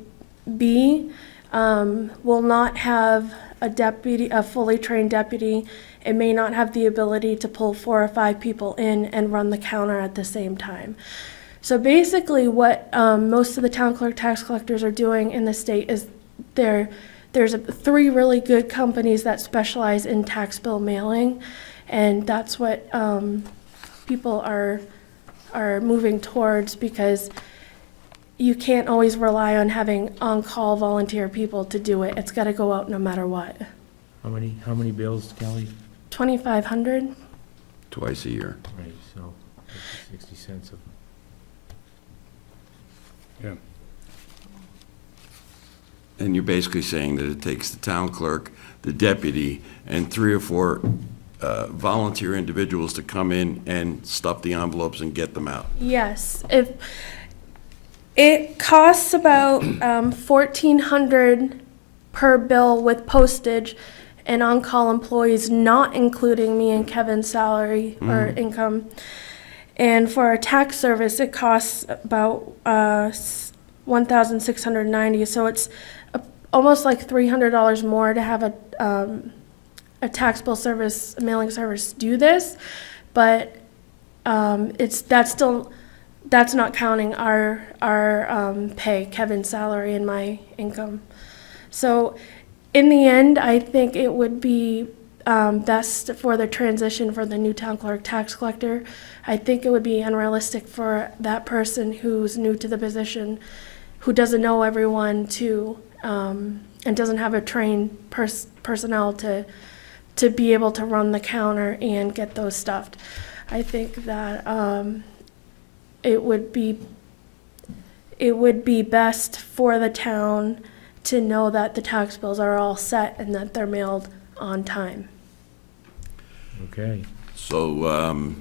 be, will not have a fully trained deputy. It may not have the ability to pull 4 or 5 people in and run the counter at the same time. So basically what most of the town clerk tax collectors are doing in the state is there's three really good companies that specialize in tax bill mailing, and that's what people are moving towards, because you can't always rely on having on-call volunteer people to do it. It's got to go out no matter what. How many bills, Kelly? 2,500? Twice a year. Right, so 60 cents of. Yeah. And you're basically saying that it takes the town clerk, the deputy, and 3 or 4 volunteer individuals to come in and stuff the envelopes and get them out. Yes. If it costs about $1,400 per bill with postage and on-call employees, not including me and Kevin's salary or income. And for our tax service, it costs about $1,690. So it's almost like $300 more to have a tax bill service, a mailing service do this, but that's not counting our pay, Kevin's salary and my income. So in the end, I think it would be best for the transition for the new town clerk tax collector. I think it would be unrealistic for that person who's new to the position, who doesn't know everyone and doesn't have a trained personnel to be able to run the counter and get those stuffed. I think that it would be best for the town to know that the tax bills are all set and that they're mailed on time. Okay. So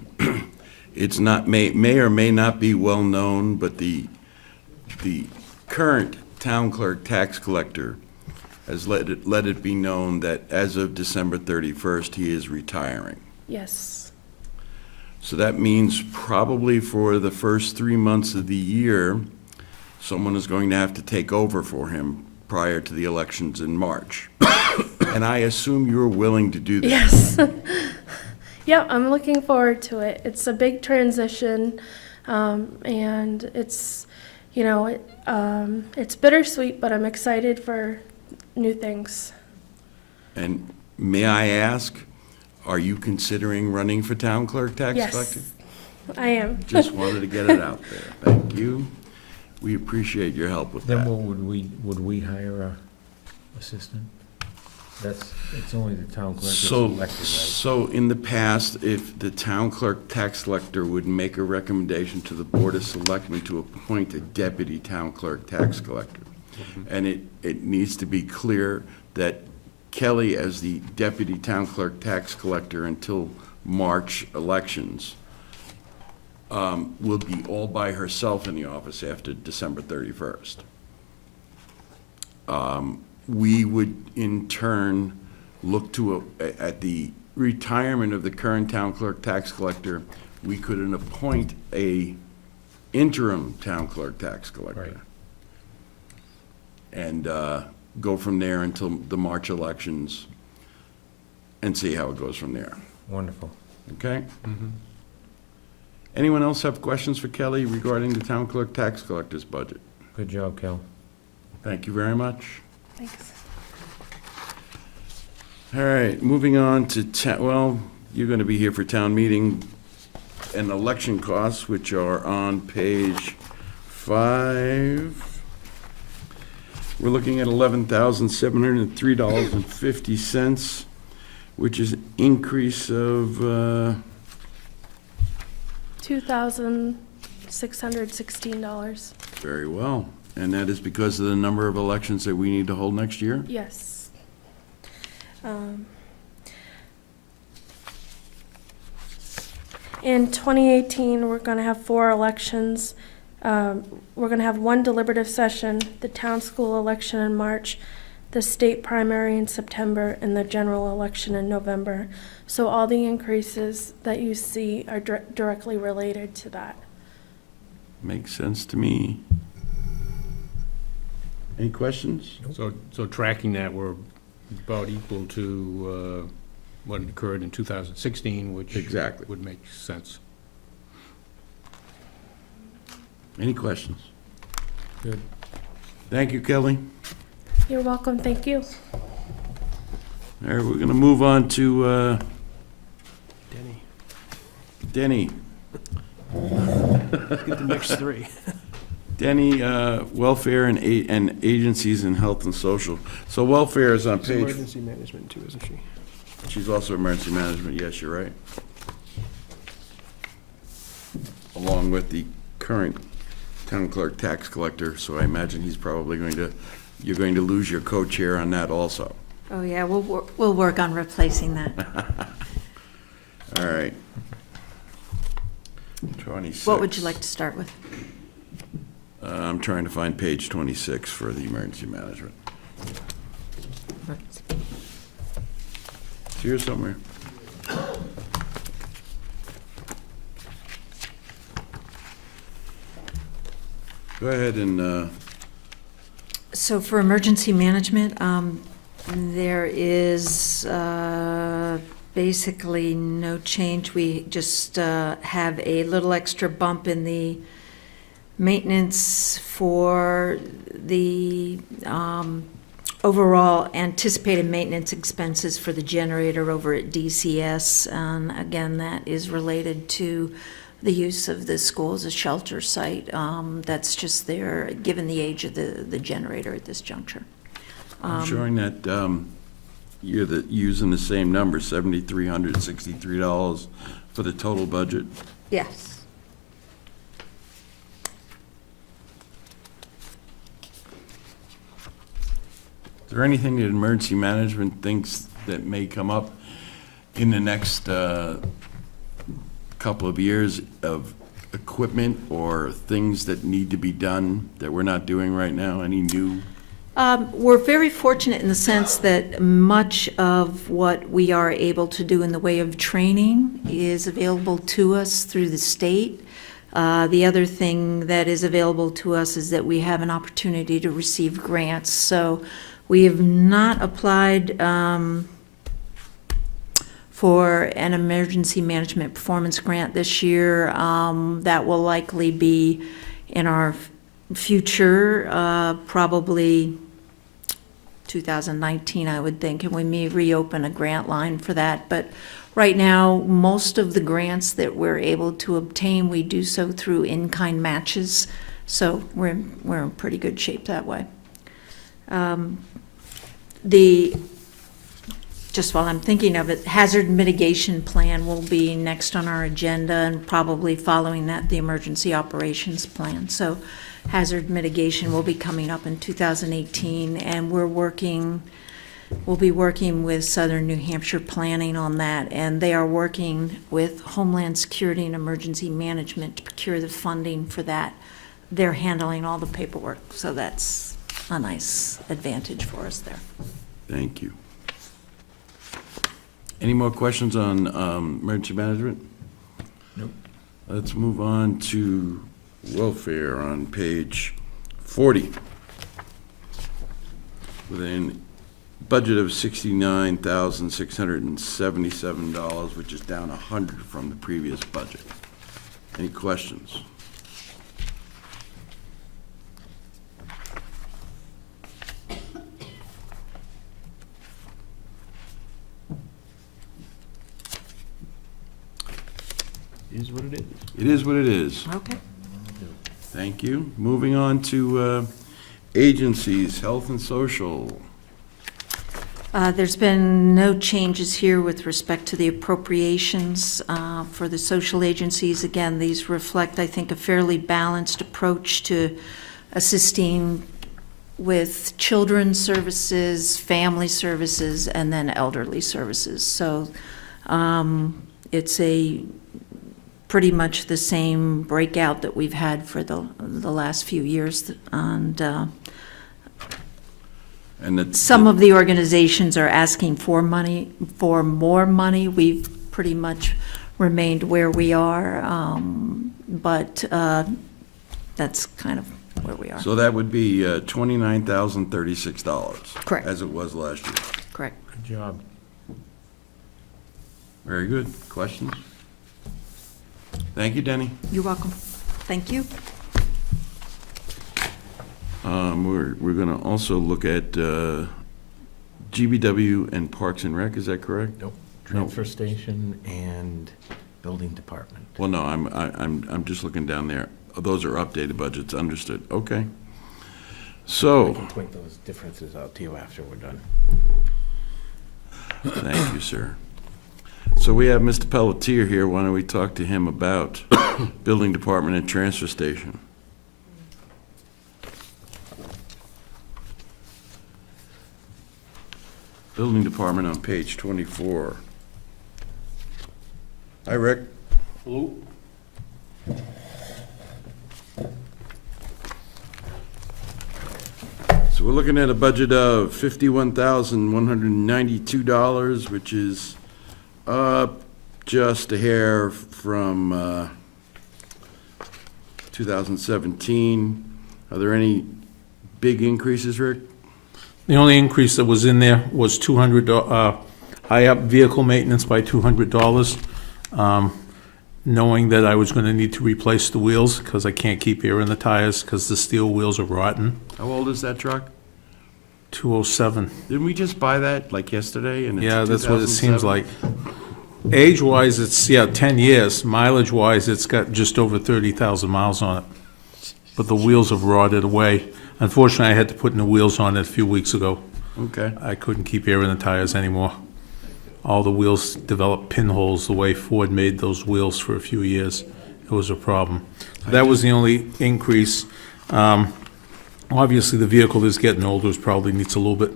it's not, may or may not be well-known, but the current town clerk tax collector has let it be known that as of December 31st, he is retiring. Yes. So that means probably for the first 3 months of the year, someone is going to have to take over for him prior to the elections in March. And I assume you're willing to do that. Yes. Yeah, I'm looking forward to it. It's a big transition, and it's, it's bittersweet, but I'm excited for new things. And may I ask, are you considering running for town clerk tax collector? Yes, I am. Just wanted to get it out there. Thank you. We appreciate your help with Then that. would we hire a assistant? It's only the town clerk that's So, elected, right? so in the past, if the town clerk tax collector would make a recommendation to the Board of Selectmen to appoint a deputy town clerk tax collector, and it needs to be clear that Kelly, as the deputy town clerk tax collector until March elections, will be all by herself in the office after December 31st. We would in turn look to, at the retirement of the current town clerk tax collector, we could appoint a interim town clerk tax collector. Right. And go from there until the March elections and see how it goes from there, Wonderful. okay? Anyone else have questions for Kelly regarding the town clerk tax collector's budget? Good job, Kel. Thank you very much. Thanks. All right, moving on to, well, you're going to be here for town meeting and election costs, which are on page 5. We're looking at $11,703.50, which is an increase of, $2,616. very well. And that is because of the number of elections that we need to hold next year? Yes. In 2018, we're going to have 4 elections. We're going to have 1 deliberative session, the town school election in March, the state primary in September, and the general election in November. So all the increases that you see are directly related to that. Makes sense to me. Any questions? So tracking that, we're about equal to what occurred in 2016, which Exactly. would make sense. Any questions? Good. Thank you, Kelly. You're welcome, thank you. All right, we're going to move on to Denny, Denny. get the next three. Denny, welfare and agencies in health and social. So welfare is on She's page, emergency management too, isn't she? she's also emergency management, yes, you're right. Along with the current town clerk tax collector, so I imagine he's probably you're going to lose your co-chair on that also. Oh, yeah, we'll work on replacing that. All right. 26. What would you like to start with? I'm trying to find page 26 for the emergency management. It's here somewhere. Go ahead and, So for emergency management, there is basically no change. We just have a little extra bump in the maintenance for the overall anticipated maintenance expenses for the generator over at DCS. And again, that is related to the use of the school as a shelter site. That's just there, given the age of the generator at this juncture. I'm showing that you're using the same number, $7,363 for the total budget. Yes. Is there anything that emergency management thinks that may come up in the next couple of years of equipment or things that need to be done that we're not doing right now? Any new? We're very fortunate in the sense that much of what we are able to do in the way of training is available to us through the state. The other thing that is available to us is that we have an opportunity to receive grants. So we have not applied for an emergency management performance grant this year. That will likely be in our future, probably 2019, I would think, and we may reopen a grant line for that. But right now, most of the grants that we're able to obtain, we do so through in-kind matches. So we're in pretty good shape that way. Just while I'm thinking of it, hazard mitigation plan will be next on our agenda, and probably following that, the emergency operations plan. So hazard mitigation will be coming up in 2018, and we'll be working with Southern New Hampshire Planning on that, and they are working with Homeland Security and Emergency Management to procure the funding for that. They're handling all the paperwork, so that's a nice advantage for us there. Thank you. Any more questions on emergency management? Nope. Let's move on to welfare on page 40. With a budget of $69,677, which is down $100 from the previous budget. Any questions? Is what it is. It is what it is. Okay. Thank you. Moving on to agencies, health and social. There's been no changes here with respect to the appropriations for the social agencies. Again, these reflect, I think, a fairly balanced approach to assisting with children's services, family services, and then elderly services. So it's pretty much the same breakout that we've had for the last few years. And some of the organizations are asking for more money. We've pretty much remained where we are, but that's kind of where we are. So that would be $29,036. Correct. As it was last year. Correct. Good job. Very good. Questions? Thank you, Denny. You're welcome. Thank you. We're gonna also look at GBW and Parks and Rec, is that correct? Nope. Transfer station and building department. Well, no, I'm just looking down there. Those are updated budgets, understood. Okay. I So, can point those differences out to you after we're done. thank you, sir. So we have Mr. Pelletier here. Why don't we talk to him about building department and transfer station? Building department on page 24. Hi, Rick. Hello? So we're looking at a budget of $51,192, which is up just a hair from 2017. Are there any big increases, Rick? The only increase that was in there was I upped vehicle maintenance by $200, knowing that I was gonna need to replace the wheels, because I can't keep air in the tires, because the steel wheels are rotten. How old is that truck? 207. Didn't we just buy that like yesterday? And it's Yeah, that's what it 2007? seems like. Age-wise, it's, 10 years. Mileage-wise, it's got just over 30,000 miles on it. But the wheels have rotted away. Unfortunately, I had to put new wheels on it a few weeks ago. Okay. I couldn't keep air in the tires anymore. All the wheels developed pinholes the way Ford made those wheels for a few years. It was a problem. That was the only increase. Obviously, the vehicle is getting older, it probably needs a little bit,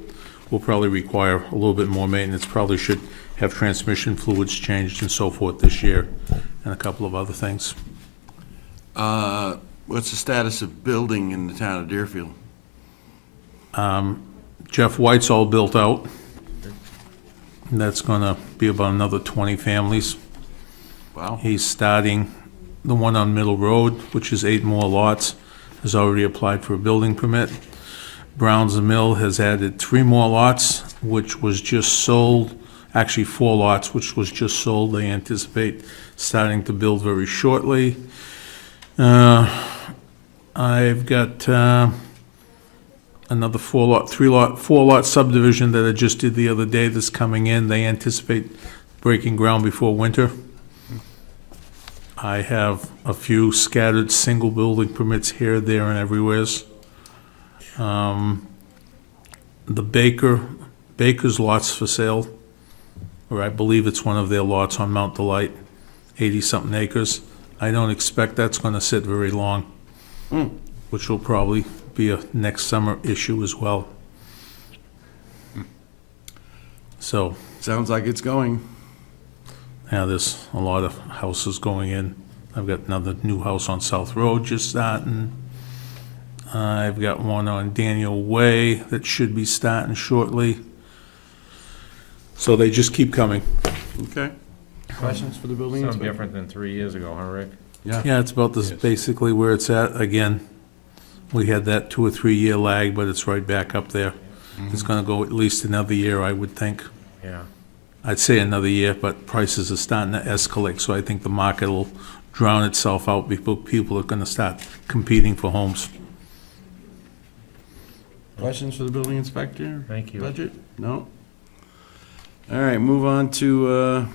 will probably require a little bit more maintenance, probably should have transmission fluids changed and so forth this year, and a couple of other things. What's the status of building in the town of Deerfield? Jeff White's all built out. And that's gonna be about another 20 families. Wow. He's starting the one on Middle Road, which is 8 more lots, has already applied for a building permit. Brown's and Mill has added 3 more lots, which was just sold, actually 4 lots, which was just sold. They anticipate starting to build very shortly. I've got another 4-lot subdivision that I just did the other day that's coming in. They anticipate breaking ground before winter. I have a few scattered single building permits here, there, and everywheres. The Baker's lot's for sale, or I believe it's one of their lots on Mount Delight, 80-something acres. I don't expect that's gonna sit very long, which will probably be a next summer issue as well. So, Sounds like it's going. yeah, there's a lot of houses going in. I've got another new house on South Road just starting. I've got one on Daniel Way that should be starting shortly. So they just keep coming. Okay. Questions for the building Something inspector? different than 3 years ago, huh, Rick? Yeah, it's about this, basically where it's at. Again, we had that 2 or 3 year lag, but it's right back up there. It's gonna go at least another year, I would think. Yeah. I'd say another year, but prices are starting to escalate, so I think the market will drown itself out before people are gonna start competing for homes. Questions for the building inspector? Thank you. Budget? No? All right, move on to,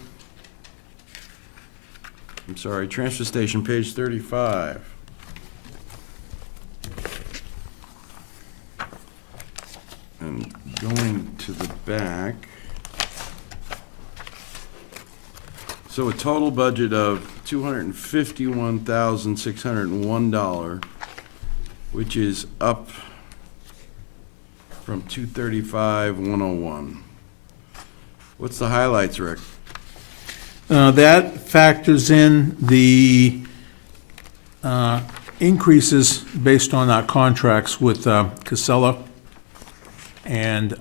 I'm sorry, transfer station, page 35. And going to the back. So a total budget of $251,601, which is up from 235,101. What's the highlights, Rick? That factors in the increases based on our contracts with Casella and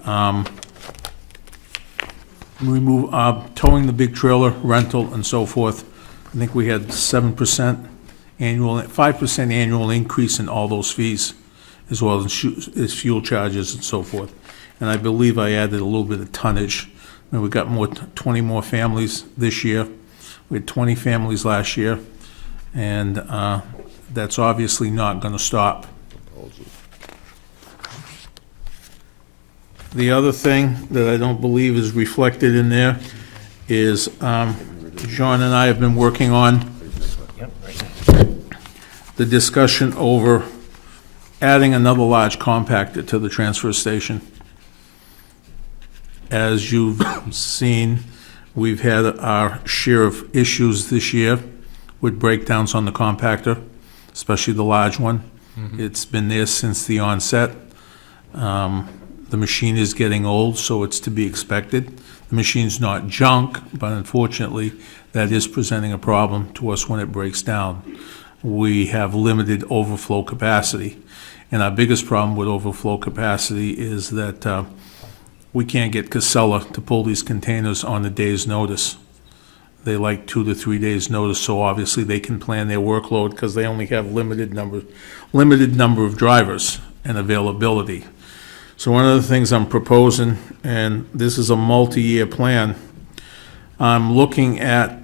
towing the big trailer, rental, and so forth. I think we had 7% annual, 5% annual increase in all those fees, as well as fuel charges and so forth. And I believe I added a little bit of tonnage. I mean, we got 20 more families this year. We had 20 families last year, and that's obviously not going to stop. The other thing that I don't believe is reflected in there is, John and I have been working on the discussion over adding another large compactor to the transfer station. As you've seen, we've had our share of issues this year with breakdowns on the compactor, especially the large one. It's been there since the onset. The machine is getting old, so it's to be expected. The machine's not junk, but unfortunately, that is presenting a problem to us when it breaks down. We have limited overflow capacity, and our biggest problem with overflow capacity is that we can't get Casella to pull these containers on a day's notice. They like 2 to 3 days' notice, so obviously they can plan their workload because they only have limited number of drivers and availability. So one of the things I'm proposing, and this is a multi-year plan, I'm looking at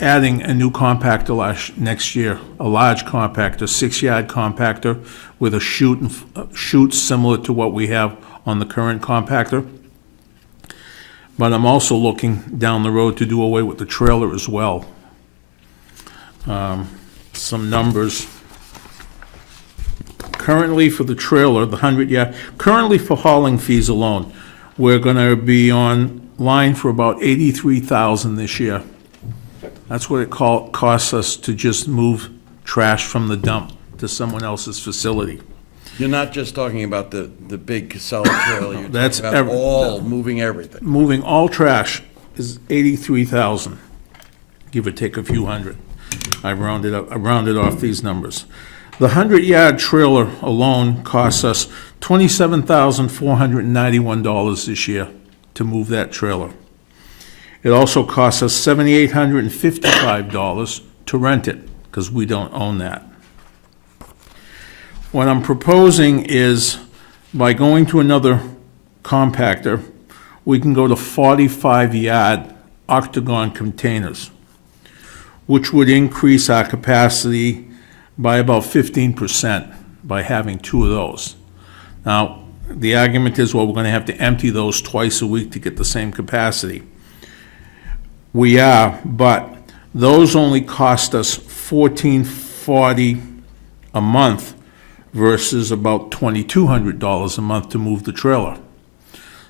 adding a new compactor next year, a large compactor, 6-yard compactor with a chute similar to what we have on the current compactor. But I'm also looking down the road to do away with the trailer as well. Some numbers. Currently for the trailer, the 100-yard, currently for hauling fees alone, we're gonna be on line for about $83,000 this year. That's what it costs us to just move trash from the dump to someone else's facility. You're not just talking about the big Casella trailer, you're That's talking about every- moving everything. Moving all trash is $83,000, give or take a few hundred. I rounded off these numbers. The 100-yard trailer alone costs us $27,491 this year to move that trailer. It also costs us $7,855 to rent it, because we don't own that. What I'm proposing is, by going to another compactor, we can go to 45-yard octagon containers, which would increase our capacity by about 15% by having 2 of those. Now, the argument is, well, we're going to have to empty those twice a week to get the same capacity. We are, but those only cost us $1,440 a month versus about $2,200 a month to move the trailer.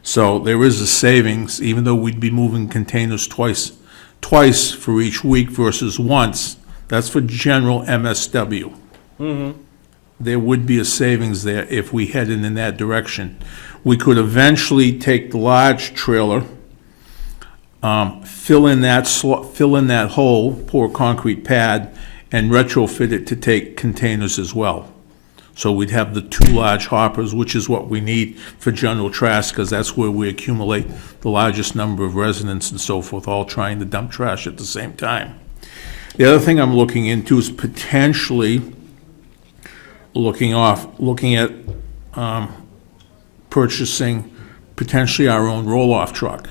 So there is a savings, even though we'd be moving containers twice for each week versus once. That's for general MSW. There would be a savings there if we headed in that direction. We could eventually take the large trailer, fill in that hole, pour a concrete pad, and retrofit it to take containers as well. So we'd have the 2 large hoppers, which is what we need for general trash, because that's where we accumulate the largest number of residents and so forth, all trying to dump trash at the same time. The other thing I'm looking into is potentially looking at purchasing potentially our own roll-off truck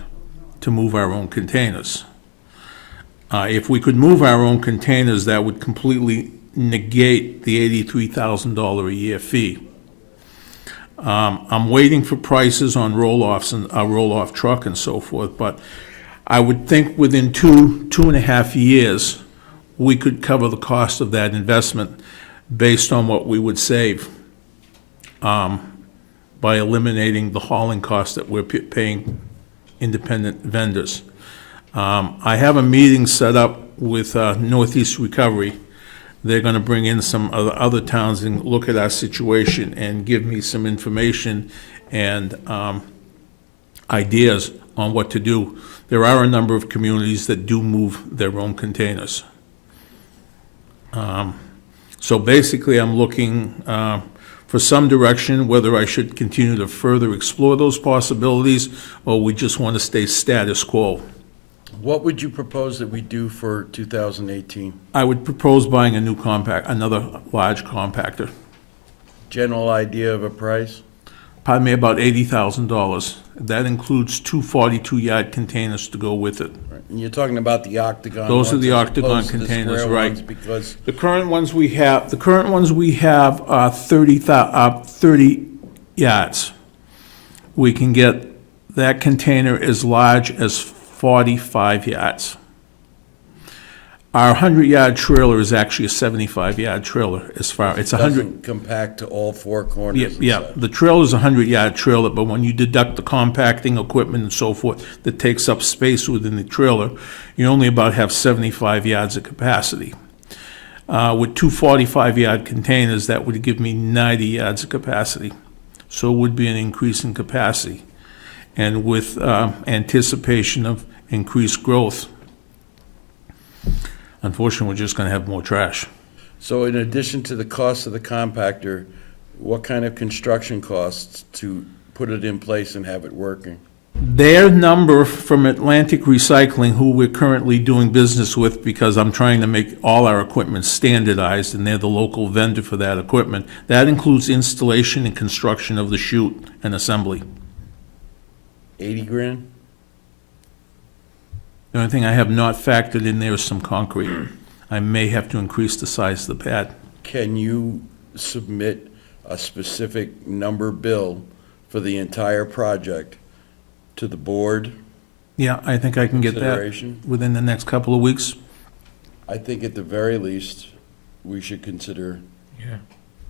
to move our own containers. If we could move our own containers, that would completely negate the $83,000 a year fee. I'm waiting for prices on roll-offs and a roll-off truck and so forth, but I would think within 2.5 years, we could cover the cost of that investment based on what we would save by eliminating the hauling costs that we're paying independent vendors. I have a meeting set up with Northeast Recovery. They're going to bring in some other towns and look at our situation and give me some information and ideas on what to do. There are a number of communities that do move their own containers. So basically, I'm looking for some direction, whether I should continue to further explore those possibilities, or we just want to stay status quo. What would you propose that we do for 2018? I would propose buying a new another large compactor. General idea of a price? Pardon me, about $80,000. That includes 2 42-yard containers to go with it. And you're talking about the octagon Those are ones the as octagon opposed to the containers, square right. ones, because The current ones we have are 30 yards. we can get that container as large as 45 yards. Our 100-yard trailer is actually a 75-yard trailer as far, it's 100. Doesn't compact to all four corners and Yeah, such. the trailer is a 100-yard trailer, but when you deduct the compacting equipment and so forth that takes up space within the trailer, you only about have 75 yards of capacity. With two 45-yard containers, that would give me 90 yards of capacity. So it would be an increase in capacity. And with anticipation of increased growth, unfortunately, we're just going to have more trash. So in addition to the cost of the compactor, what kind of construction costs to put it in place and have it working? Their number from Atlantic Recycling, who we're currently doing business with because I'm trying to make all our equipment standardized, and they're the local vendor for that equipment, that includes installation and construction of the chute and assembly. 80 grand? The only thing I have not factored in there is some concrete. I may have to increase the size of the pad. Can you submit a specific number bill for the entire project to the board? Yeah, I think I can get that Consideration? within the next couple of weeks. I think at the very least, we should consider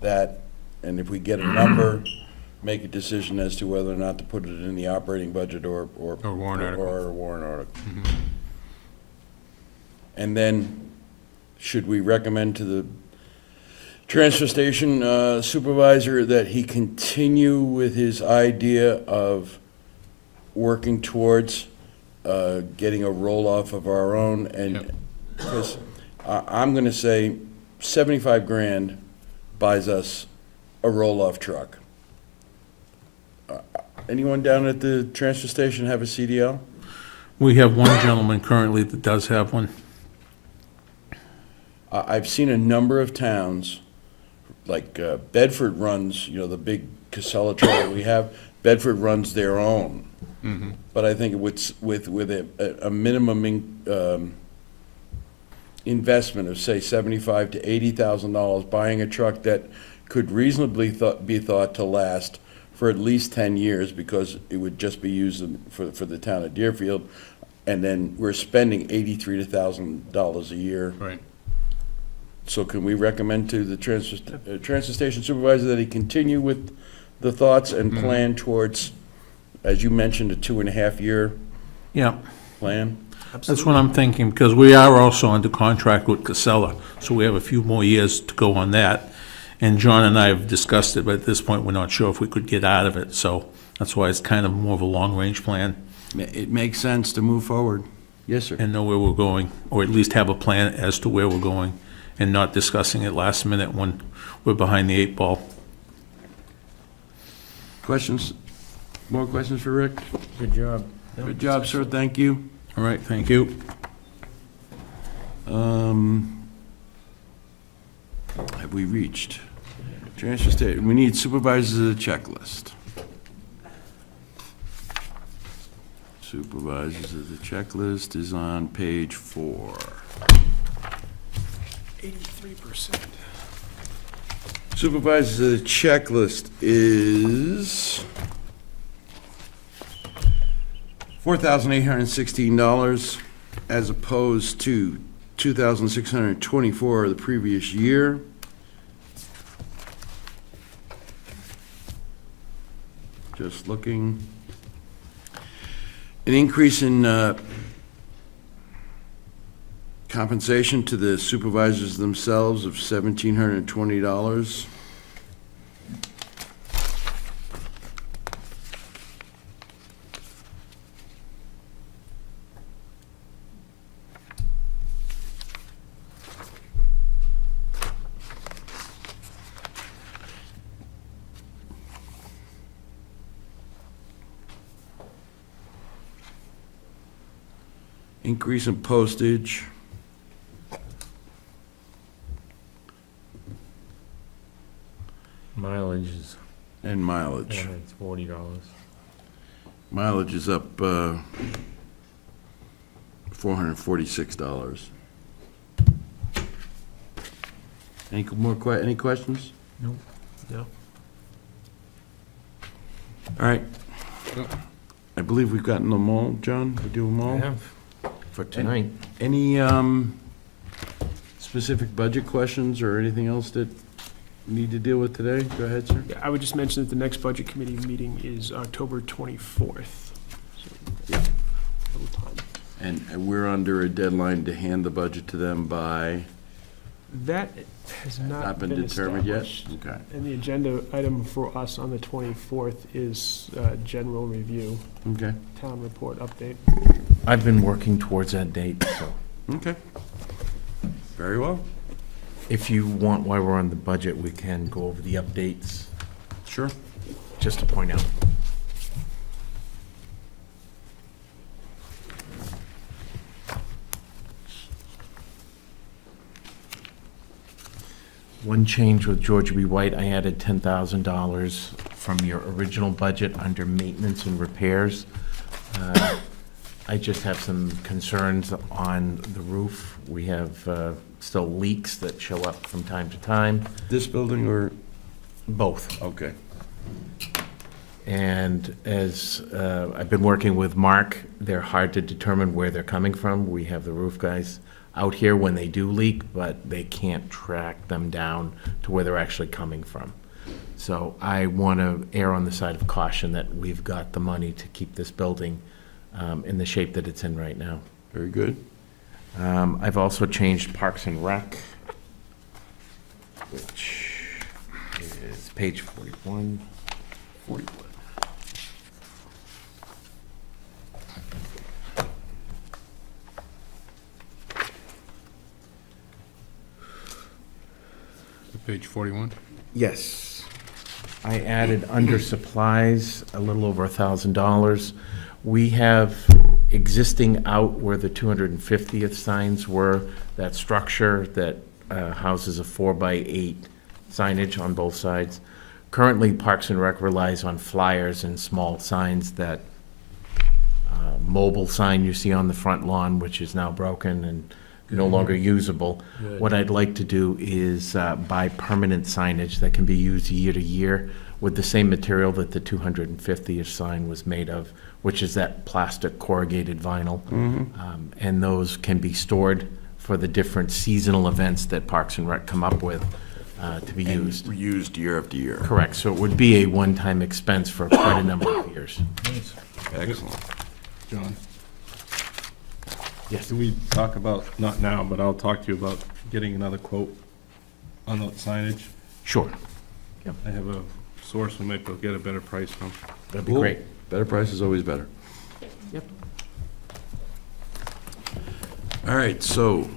that, and if we get a number, make a decision as to whether or not to put it in the operating budget or warrant article. or a warrant article. And then, should we recommend to the transfer station supervisor that he continue with his idea of working towards getting a roll-off of our own? And, because I'm gonna say 75 grand buys us a roll-off truck. Anyone down at the transfer station have a CDL? We have one gentleman currently that does have one. I've seen a number of towns, like Bedford runs, the big Casella trailer we have, Bedford runs their own. But I think with a minimum investment of, say, $75,000 to $80,000, buying a truck that could reasonably be thought to last for at least 10 years, because it would just be used for the town of Deerfield, and then we're spending $83,000 a year. Right. So can we recommend to the transfer station supervisor that he continue with the thoughts and plan towards, as you mentioned, a 2.5-year Yeah, plan? that's what I'm thinking, because we are also under contract with Casella, so we have a few more years to go on that. And John and I have discussed it, but at this point, we're not sure if we could get out of it, so that's why it's kind of more of a long-range plan It makes sense to move forward. Yes, sir. and know where we're going, or at least have a plan as to where we're going, and not discussing it last minute when we're behind the 8 ball. Questions? More questions for Rick? Good job. Good job, sir, thank you. All right, thank you. Have we reached? Transfer station, we need supervisors of the checklist. Supervisors of the checklist is on page 4. 83%. Supervisors of the checklist is $4,816 as opposed to $2,624 the previous year. Just looking. An increase in compensation to the supervisors themselves of $1,720. Increase in postage. Mileage is, And mileage. it's $40. Mileage is up $446. Any questions? Nope. No. All right. I believe we've gotten them all, John? We do them all? For tonight. Any specific budget questions or anything else that you need to deal with today? Go ahead, sir. Yeah, I would just mention that the next budget committee meeting is October 24th. So, Yeah. little time. And we're under a deadline to hand the budget to them by, That has not been determined yet? established. Okay. And the agenda item for us on the 24th is general review, Okay. town report update. I've been working towards that date, so Okay. Very well. if you want, while we're on the budget, we can go over the updates, Sure. just to point out. One change with Georgia B. White, I added $10,000 from your original budget under maintenance and repairs. I just have some concerns on the roof. We have still leaks that show up from time to time, This building or, both. okay. And as I've been working with Mark, they're hard to determine where they're coming from. We have the roof guys out here when they do leak, but they can't track them down to where they're actually coming from. So I want to err on the side of caution that we've got the money to keep this building in the shape that it's in right now. Very good. I've also changed Parks and Rec, which is page 41. 41. Page 41. Yes. I added under supplies, a little over $1,000. We have existing out where the 250th signs were, that structure that houses a 4x8 signage on both sides. Currently, Parks and Rec relies on flyers and small signs, that mobile sign you see on the front lawn, which is now broken and no longer usable. Good. What I'd like to do is buy permanent signage that can be used year to year with the same material that the 250th sign was made of, which is that plastic corrugated vinyl. And those can be stored for the different seasonal events that Parks and Rec come up with to be used. Used year after year. Correct, so it would be a one-time expense for quite a number of years. Excellent. John, Yes. can we talk about, not now, but I'll talk to you about getting another quote on the signage? Sure, I have a source we might be able to get a better price from. that'd be Cool. great. Better price is always better. Yep. All right, so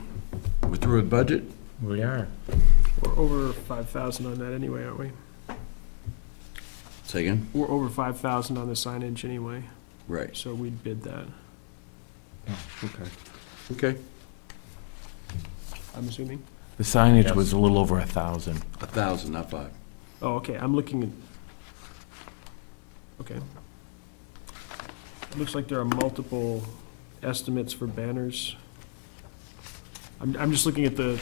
we're through with budget? We are. We're over 5,000 on that anyway, aren't we? Say again? We're over 5,000 on the signage anyway, Right. so we'd bid that, Okay. Okay. I'm assuming. The signage Yes. was a little over 1,000. 1,000, not 5. Oh, okay, I'm looking at, okay. It looks like there are multiple estimates for banners. I'm just looking at the,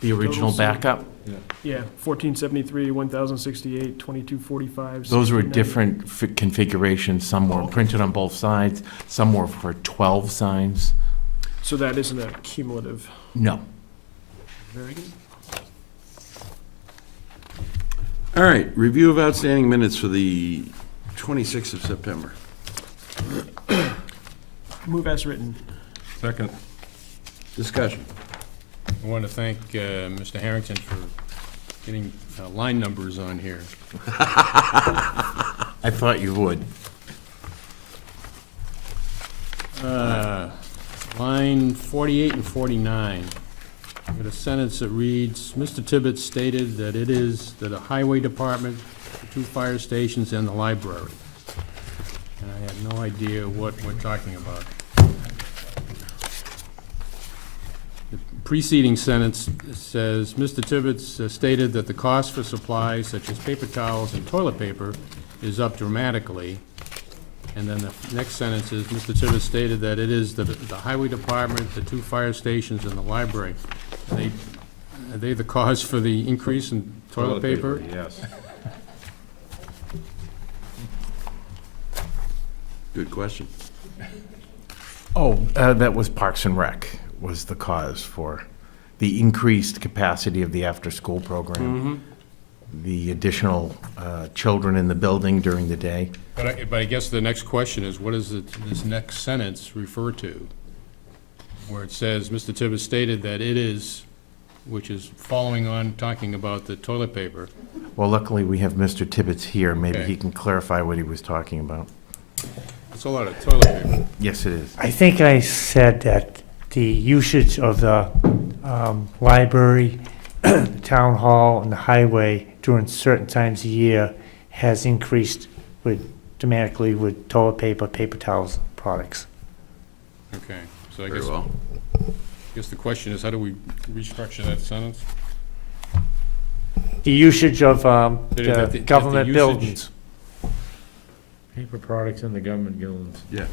The original Total backup, yeah, 1473, 1068, 2245. those were 69. different configurations. Some were printed on both sides, some were for 12 signs. So that isn't a cumulative. No. Very good. All right, review of outstanding minutes for the 26th of September. Move as written. Second. Discussion. I want to thank Mr. Harrington for getting line numbers on here. I thought you would. Line 48 and 49. I've got a sentence that reads, Mr. Tibbetts stated that it is that a highway department, the 2 fire stations, and the library. And I have no idea what we're talking about. The preceding sentence says, Mr. Tibbetts stated that the cost for supplies such as paper towels and toilet paper is up dramatically. And then the next sentence is, Mr. Tibbetts stated that it is the highway department, the 2 fire stations, and the library. Are they the cause for the increase in toilet paper? Yes. Good question. That was Parks and Rec was the cause for the increased capacity of the after-school program. The additional children in the building during the day. But I guess the next question is, what does this next sentence refer to? Where it says, Mr. Tibbetts stated that it is, which is following on talking about the toilet paper. Well, luckily, we have Mr. Tibbetts here. Maybe Okay. he can clarify what he was talking about. It's a lot of toilet paper. Yes, it is. I think I said that the usage of the library, the town hall, and the highway during certain times of year has increased dramatically with toilet paper, paper towels, products. Okay, so I Very guess, well. the question is, how do we restructure that sentence? The usage of That the government usage- buildings. Paper products in the government buildings. Yeah.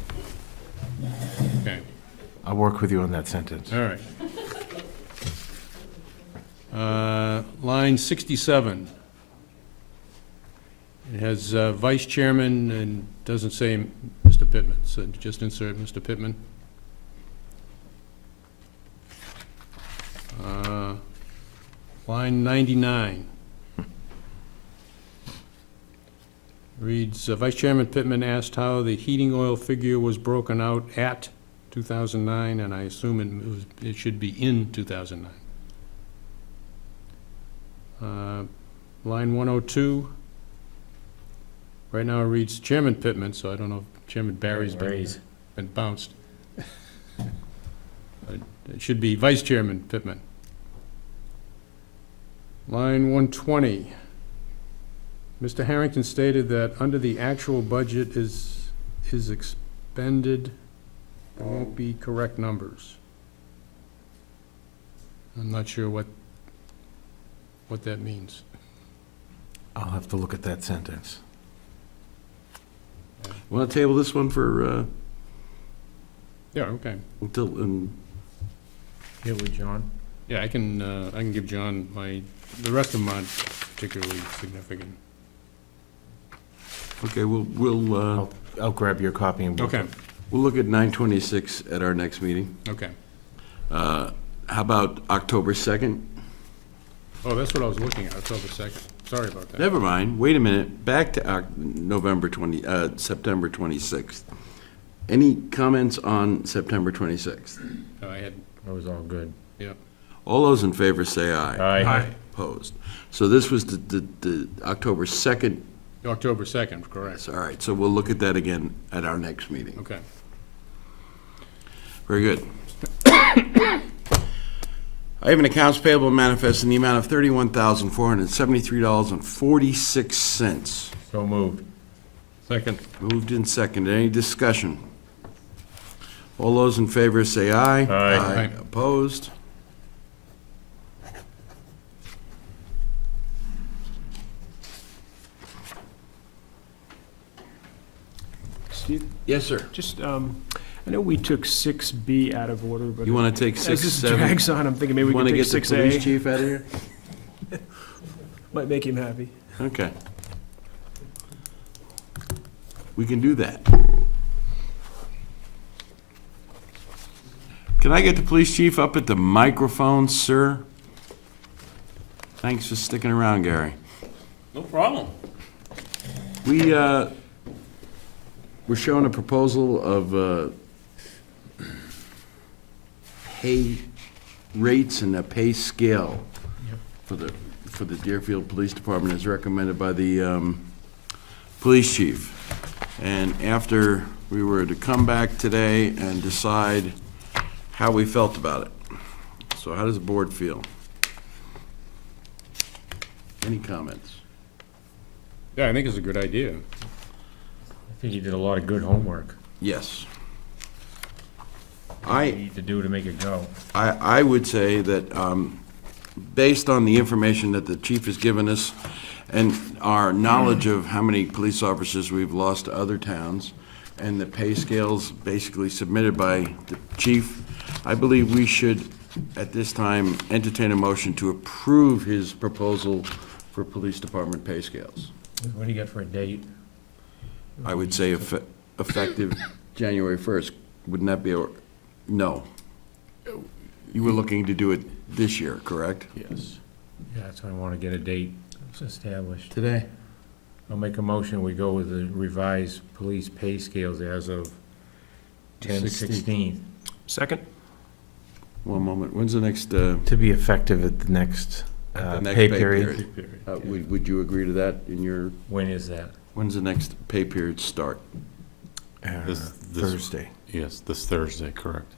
Okay, I'll work with you on that sentence. all right. Line 67. It has vice chairman and doesn't say Mr. Pittman, so just insert Mr. Pittman. Line 99. Reads, Vice Chairman Pittman asked how the heating oil figure was broken out at 2009, and I assume it should be in 2009. Line 102. Right now it reads Chairman Pittman, so I don't know if Chairman Barry's been bounced. It should be Vice Chairman Pittman. Line 120. Mr. Harrington stated that under the actual budget is expended, there won't be correct numbers. I'm not sure what that means. I'll have to look at that sentence. Want to table this one for, Yeah, okay. until, Here with John. Yeah, I can give John the rest of them aren't particularly significant. okay, we'll I'll grab your copy and we'll. Okay, we'll look at 9/26 at our next meeting. okay. How about October 2nd? Oh, that's what I was looking at, October 2nd. Sorry about that. Never mind, wait a minute, back to September 26th. Any comments on September 26th? That was all good. All those in favor say aye. Aye. Opposed. So this was the October 2nd. October 2nd, correct. All right, so we'll look at that again at our next meeting. Okay. Very good. I have an accounts payable manifest in the amount of $31,473.46. So moved. Second. Moved and seconded. Any discussion? All those in favor say aye. Aye. Aye. Opposed? Steve, Yes, sir. just, I know we took 6B out of order, but You want to take as 6, this 7? drags on, I'm thinking maybe we Want can to take get the police 6A. chief out of here? Might make him happy. Okay. We can do that. Can I get the police chief up at the microphone, sir? Thanks for sticking around, Gary. No problem. We're showing a proposal of pay rates and a pay scale for the Deerfield Police Department as recommended by the police chief. And after we were to come back today and decide how we felt about it. So how does the board feel? Any comments? Yeah, I think it's a good idea. I think you did a lot of good homework. Yes. You need to do to make it go. I would say that, based on the information that the chief has given us and our knowledge of how many police officers we've lost to other towns, and the pay scales basically submitted by the chief, I believe we should, at this time, entertain a motion to approve his proposal for police department pay scales. What do you got for a date? I would say effective January 1st. Wouldn't that be, no? You were looking to do it this year, correct? Yes. Yeah, that's why I want to get a date established. Today. I'll make a motion, we go with the revised police pay scales as of 10/16. Second? One moment, when's the next, To be effective at the next the next pay period. Would you agree to that in your, When is that? when's the next pay period start? This This- Thursday. Yes, this Thursday, correct.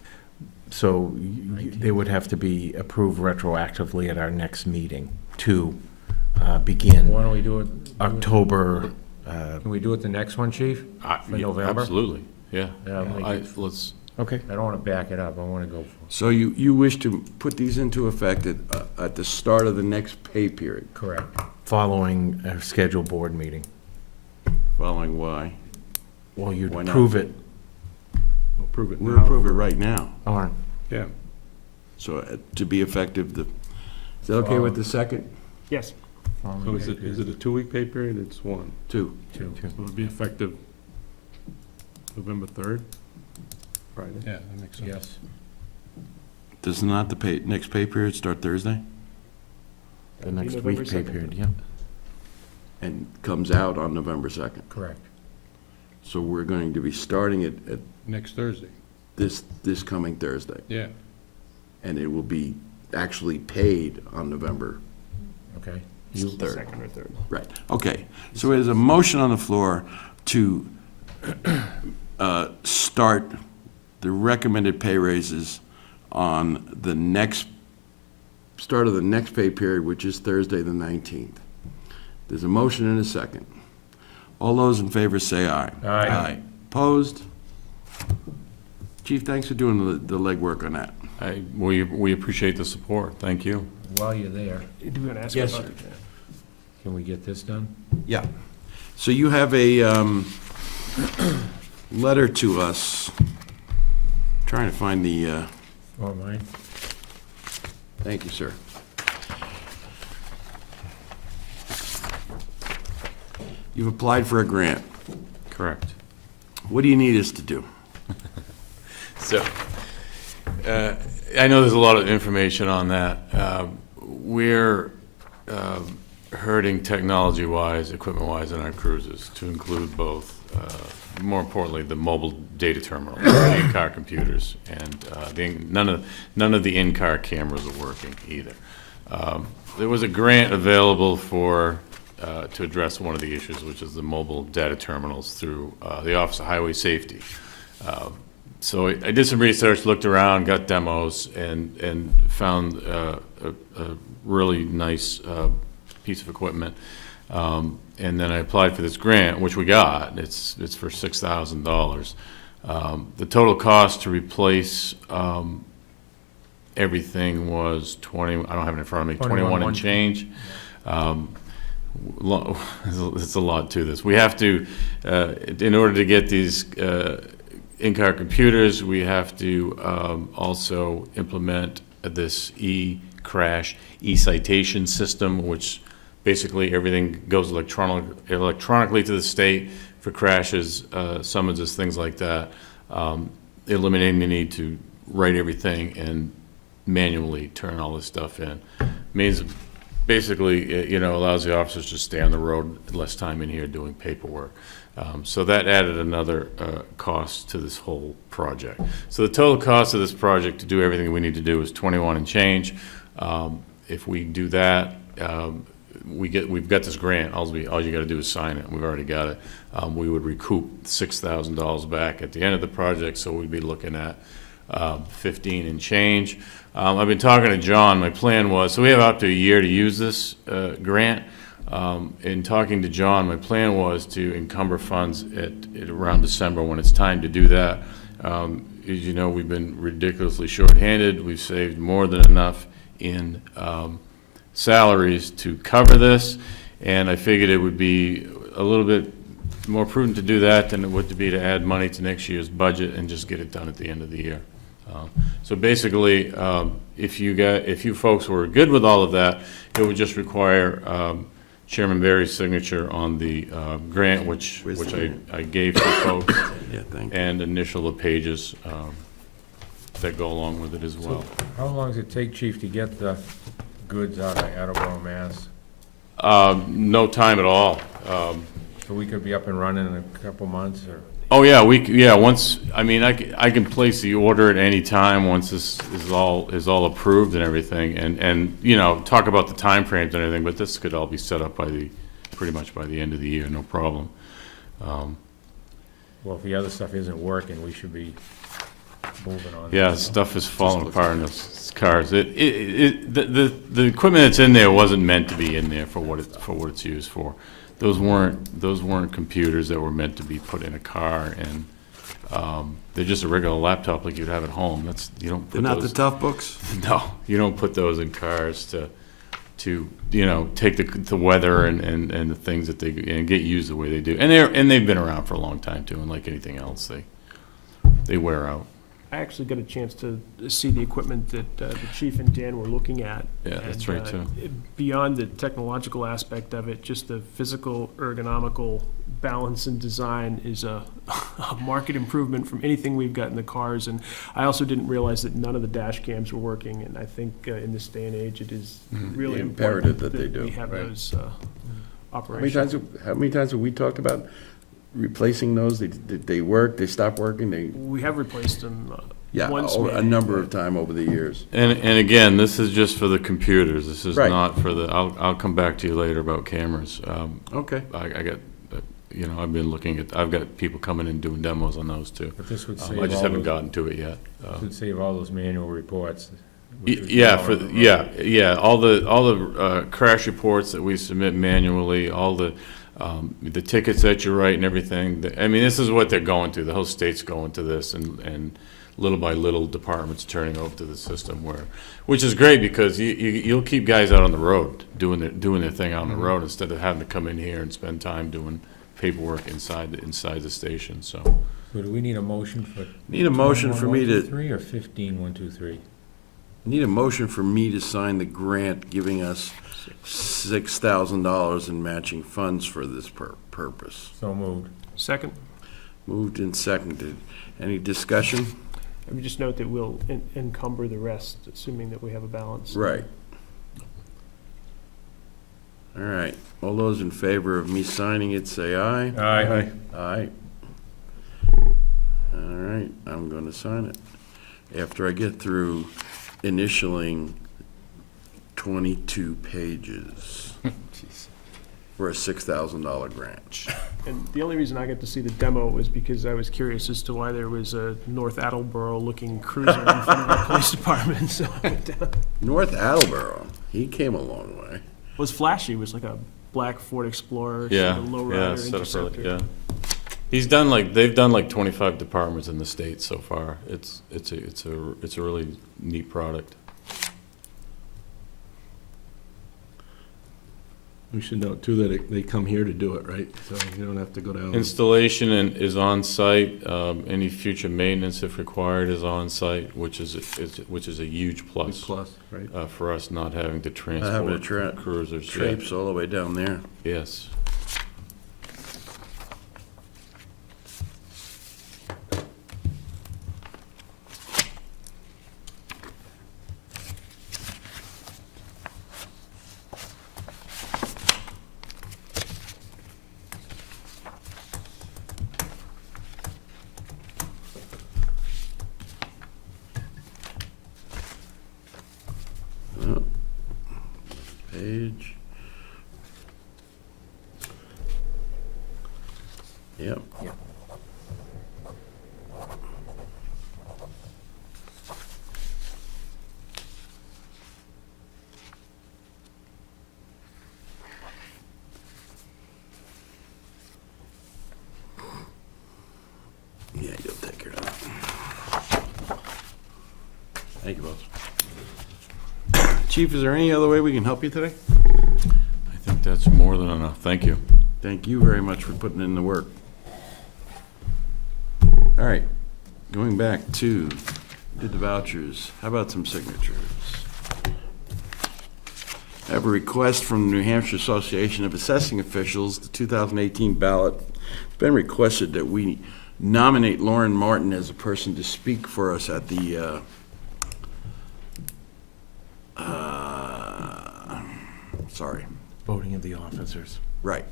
So they would have to be approved retroactively at our next meeting to begin Why don't we do it? October. Can we do it the next one, chief? For November? Absolutely, yeah. Yeah, make it- Let's, Okay. I don't want to back it up, I want to go for So you wish to put these into effect at the start of the next pay period, it. Correct. Following a scheduled board meeting. following why? Well, you'd Why not? approve it. approve it We're approving it right now, Or Yeah. so to be effective, is that okay with the second? Yes. Following pay period. it a 2-week pay period? It's one. Two. Two. Will it be effective November 3rd? Friday? Yeah, that makes sense. Yes. Does not the next pay period start Thursday? the That'd be next November week pay 2nd. period, yeah. And comes out on November 2nd. Correct. So we're going to be starting it at Next Thursday, this coming Thursday, yeah. and it will be actually paid on November Okay. third. Second or third. Right, okay. So there's a motion on the floor to start the recommended pay raises on the start of the next pay period, which is Thursday, the 19th. There's a motion and a second. All those in favor say aye. Aye. Opposed? Chief, thanks for doing the legwork on that. We appreciate the support, thank you. While you're there, Do we want to ask Yes, about sir. it? can we get this done? Yeah. So you have a letter to us, trying to find the, Or mine? thank you, sir. You've applied for a grant. Correct. What do you need us to do? So, I know there's a lot of information on that. We're hurting technology-wise, equipment-wise in our cruises to include both, more importantly, the mobile data terminal, the in-car computers, and none of the in-car cameras are working either. There was a grant available to address one of the issues, which is the mobile data terminals through the Office of Highway Safety. So I did some research, looked around, got demos, and found a really nice piece of equipment. And then I applied for this grant, which we got. It's for $6,000. The total cost to replace everything was I don't have it in front of me, 21 and change. It's a lot to this. We have to, in order to get these in-car computers, we have to also implement this e-crash, e-citation system, which basically everything goes electronically to the state for crashes, summonses, things like that, eliminating the need to write everything and manually turn all this stuff in. Means basically, allows the officers to stay on the road, less time in here doing paperwork. So that added another cost to this whole project. So the total cost of this project to do everything we need to do is 21 and change. If we do that, we've got this grant. All you got to do is sign it. We've already got it. We would recoup $6,000 back at the end of the project, so we'd be looking at 15 and change. I've been talking to John. My plan was, so we have up to a year to use this grant. In talking to John, my plan was to encumber funds at around December when it's time to do that. As you know, we've been ridiculously short-handed. We've saved more than enough in salaries to cover this, and I figured it would be a little bit more prudent to do that than it would be to add money to next year's budget and just get it done at the end of the year. So basically, if you folks were good with all of that, it would just require Chairman Barry's signature on the grant, which Where's the I gave to folks, Yeah, thank you. and initial the pages that go along with it as well. How long does it take, Chief, to get the goods out of Attleboro, Mass? No time at all. So we could be up and running in a couple months, or? Oh, yeah, once, I mean, I can place the order at any time once this is all approved and everything, and, you know, talk about the timeframes and everything, but this could all be set up pretty much by the end of the year, no problem. Well, if the other stuff isn't working, we should be moving on. Yeah, stuff is falling apart in those cars. The equipment that's in there wasn't meant to be in there for what it's used for. Those weren't computers that were meant to be put in a car, and they're just a regular laptop like you'd have at home. You don't They're put not the those. tough books? No, you don't put those in cars to you know, take the weather and the things that and get used the way they do. And they've been around for a long time too, and like anything else, they wear out. I actually got a chance to see the equipment that the chief and Dan were looking at. Yeah, that's and, right, too. Beyond the technological aspect of it, just the physical, ergonomical balance and design is a market improvement from anything we've got in the cars. And I also didn't realize that none of the dash cams were working, and I think in this day and age, it is really Imperative important that they do, we have right. those How many operations. times have we talked about replacing those? They work, they stop working, We have replaced them once. a maybe, number but- of time over the years. And again, this is just for the computers. This is Right. not for I'll come back to you later about cameras. Okay. I got, you know, I've got people coming in doing demos on those too. But this would save I just all haven't those, gotten to it yet. this would save all those manual reports. which would be Yeah, all over the road. yeah, all the crash reports that we submit manually, all the tickets that you write and everything. I mean, this is what they're going to. The whole state's going to this, and little by little, departments turning over to the system which is great because you'll keep guys out on the road doing their thing out on the road instead of having to come in here and spend time doing paperwork inside the station. So So do we need a motion for? Need a motion for me to, 21-123 or 15-123? need a motion for me to sign the grant giving us $6,000 in matching funds for this purpose. So moved. Second, Moved and seconded. Any discussion? I would just note that we'll encumber the rest, assuming that we have a balance. Right. All right. All those in favor of me signing it, say aye. Aye. Aye. All right, I'm going to sign it. After I get through initialing 22 pages for a $6,000 grant. And the only reason I got to see the demo was because I was curious as to why there was a North Attleboro-looking cruiser in front of our police department, so I went down. North Attleboro, he came a long way. It was flashy, it was like a black Ford Explorer, yeah, a lowrider yeah, set up Interceptor. yeah. They've done like 25 departments in the state so far. It's a really neat product. We should note too that they come here to do it, right? So you don't have to go down. Installation is on site. Any future maintenance, if required, is on site, which is a huge plus right? for us, not having to Having to transport cruisers. Yeah. Traipse all the way down there. Yes. Oh. Page. Yep. Yeah, you'll take care of that. Thank you, boss. Chief, is there any other way we can help you today? I think that's more than enough. Thank you. Thank you very much for putting in the work. All right, going back to, did the vouchers, how about some signatures? I have a request from the New Hampshire Association of Assessing Officials, the 2018 ballot. It's been requested that we nominate Lauren Martin as a person to speak for us at the, Voting of the officers. right,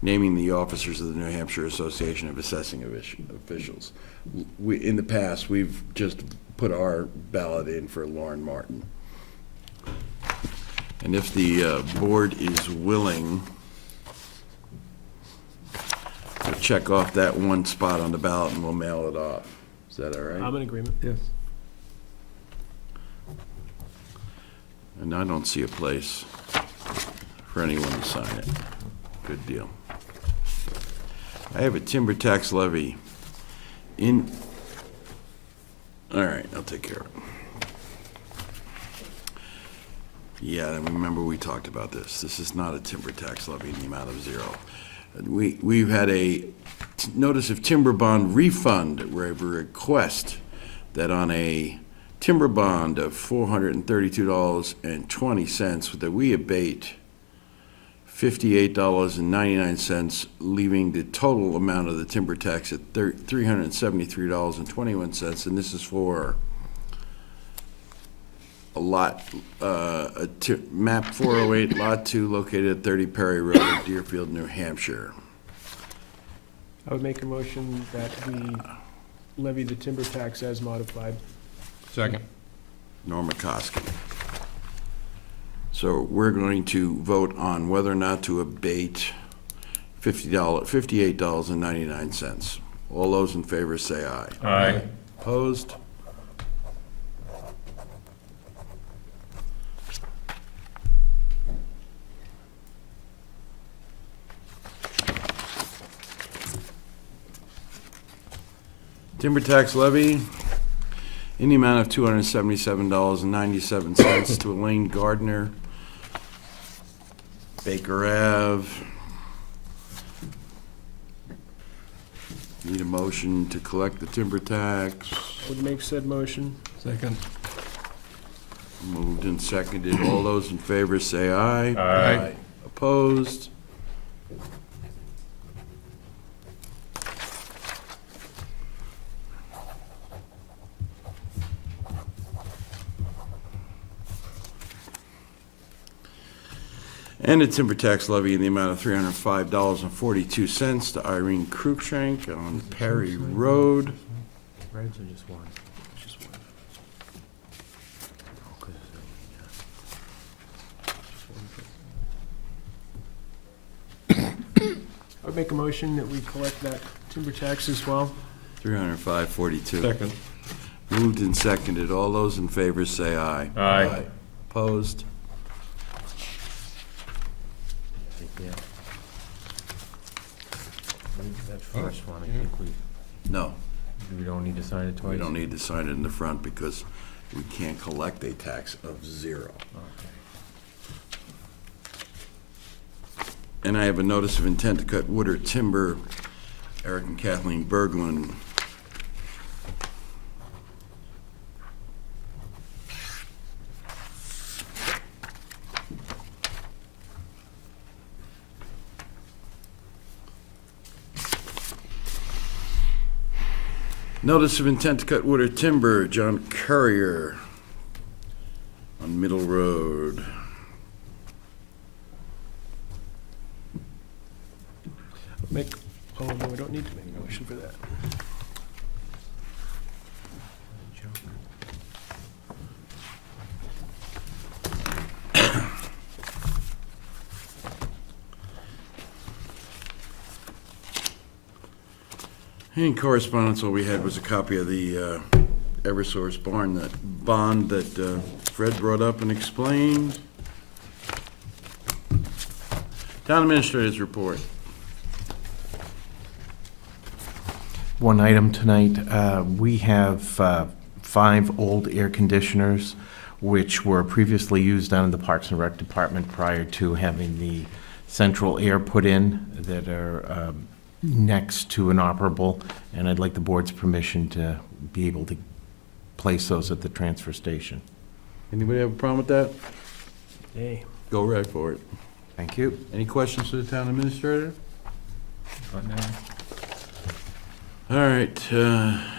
naming the officers of the New Hampshire Association of Assessing Officials. In the past, we've just put our ballot in for Lauren Martin. And if the board is willing to check off that one spot on the ballot, and we'll mail it off. Is that all right? I'm in agreement. Yes. And I don't see a place for anyone to sign it. Good deal. I have a timber tax levy in, all right, I'll take care of it. Yeah, I remember we talked about this. This is not a timber tax levy in the amount of $0. We've had a notice of timber bond refund where I have a request that on a timber bond of $432.20, that we abate $58.99, leaving the total amount of the timber tax at $373.21, and this is for a lot, map 408, lot 2, located at 30 Perry Road, Deerfield, New Hampshire. I would make a motion that we levy the timber tax as modified. Second. Norma Koski. So we're going to vote on whether or not to abate $58.99. All those in favor say aye. Aye. Opposed? Timber tax levy in the amount of $277.97 to Elaine Gardner, Baker Ave. Need a motion to collect the timber tax. Would make said motion. Second. Moved and seconded. All those in favor say aye. Aye. Opposed? And a timber tax levy in the amount of $305.42 to Irene Cruikshank on Perry Road. Reds or just one? I would make a motion that we collect that timber tax as well. $305.42. Second. Moved and seconded. All those in favor say aye. Aye. Opposed? Yeah. That first one, I think No, we don't need to sign it twice. we don't need to sign it in the front because we can't collect a tax of $0. And I have a notice of intent to cut wood or timber, Eric and Kathleen Berglund. Notice of intent to cut wood or timber, John Courier on Middle Road. Oh, no, we don't need to make a motion for that. In correspondence, all we had was a copy of the Eversource bond that Fred brought up and explained. Town Administrator's report. One item tonight, we have 5 old air conditioners which were previously used down in the Parks and Rec Department prior to having the central air put in that are next to inoperable, and I'd like the board's permission to be able to place those at the transfer station. Anybody have a problem with that? Hey, Go right for it. Thank you. Any questions for the town administrator? Not now. All right,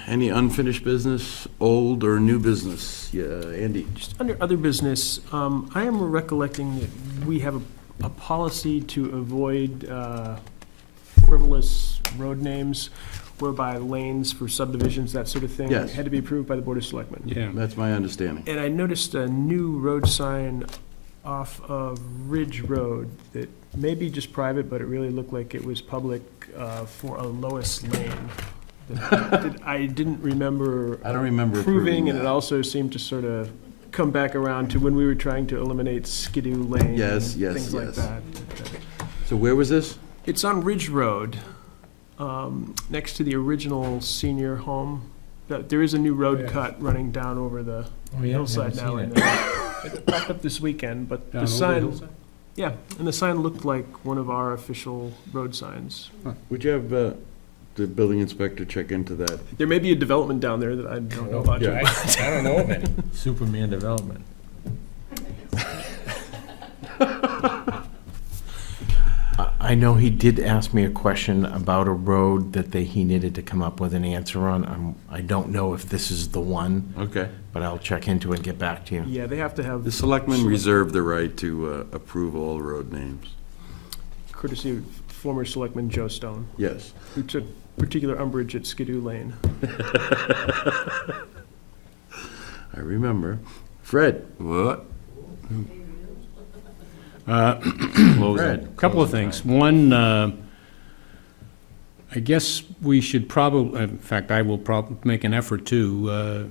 any unfinished business, old or new business? Yeah, Andy? Just under other business, I am recollecting that we have a policy to avoid frivolous road names whereby lanes for subdivisions, that sort of thing, Yes. had to be approved by the Board of Selectmen. Yeah. That's my understanding. And I noticed a new road sign off of Ridge Road that may be just private, but it really looked like it was public for a Lois Lane. That I didn't remember I don't remember approving, and it that. also seemed to sort of come back around to when we were trying to eliminate Skidoo Lane. Yes, and yes, things like yes. that. So where was this? It's on Ridge Road, next to the original senior home. There is a new road cut running down over the Oh, yeah, hillside haven't now. seen And it popped up this weekend, but Down the over sign, hillside? yeah, and the sign looked like one of our official road signs. Would you have the building inspector check into that? There may be a development down there that I don't know about Yeah. yet. I don't know of it. Superman development. I know he did ask me a question about a road that he needed to come up with an answer on. I don't know if this is the one, Okay. but I'll check into it and get back to you. Yeah, they have to have The selectmen reserve the right to approve all road names. courtesy of former selectman Joe Stone, Yes. who took particular umbrage at Skidoo Lane. I remember. Fred? What? A couple of things. One, I guess we should probably, in fact, I will make an effort to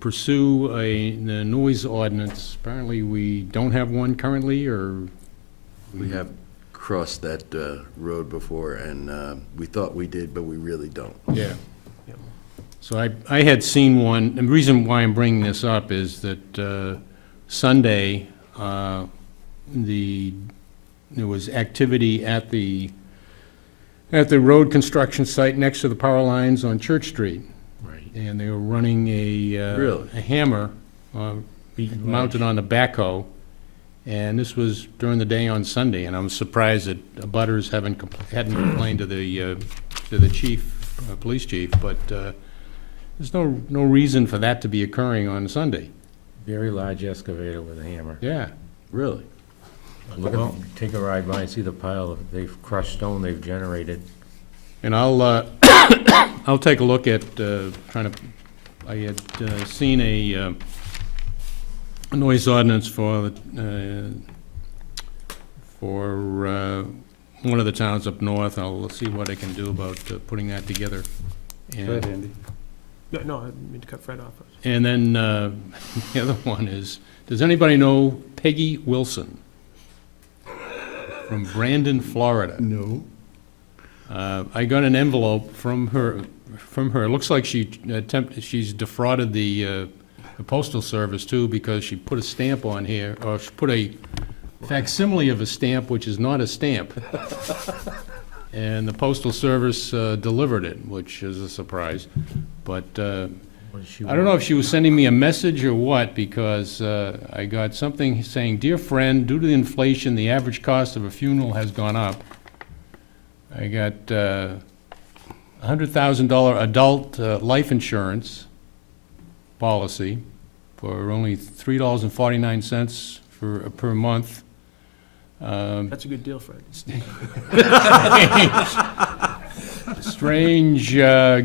pursue the noise ordinance. Apparently, we don't have one currently, or? We have crossed that road before, and we thought we did, but we really don't. Yeah. So I had seen one, and the reason why I'm bringing this up is that Sunday, there was activity at the road construction site next to the power lines on Church Street. Right. And they were running Really? a hammer mounted on the backhoe. And this was during the day on Sunday, and I'm surprised that abutters hadn't complained to the chief, police chief, but there's no reason for that to be occurring on Sunday. Very large excavator with a hammer. Yeah. Really? Look at, take a ride by and see the pile of, they've crushed stone they've generated. And I'll take a look at I had seen a noise ordinance for one of the towns up north. I'll see what I can do about putting that together. And- Go ahead, Andy. No, I didn't mean to cut Fred off. And then the other one is, does anybody know Peggy Wilson from Brandon, Florida? No. I got an envelope from her. It looks like she's defrauded the Postal Service too, because she put a stamp on here, or she put a facsimile of a stamp, which is not a stamp. And the Postal Service delivered it, which is a surprise. But What does she I don't know want? if she was sending me a message or what, because I got something saying, "Dear friend, due to the inflation, the average cost of a funeral has gone up." I got $100,000 adult life insurance policy for only $3.49 per month. That's a good deal, Fred. Strange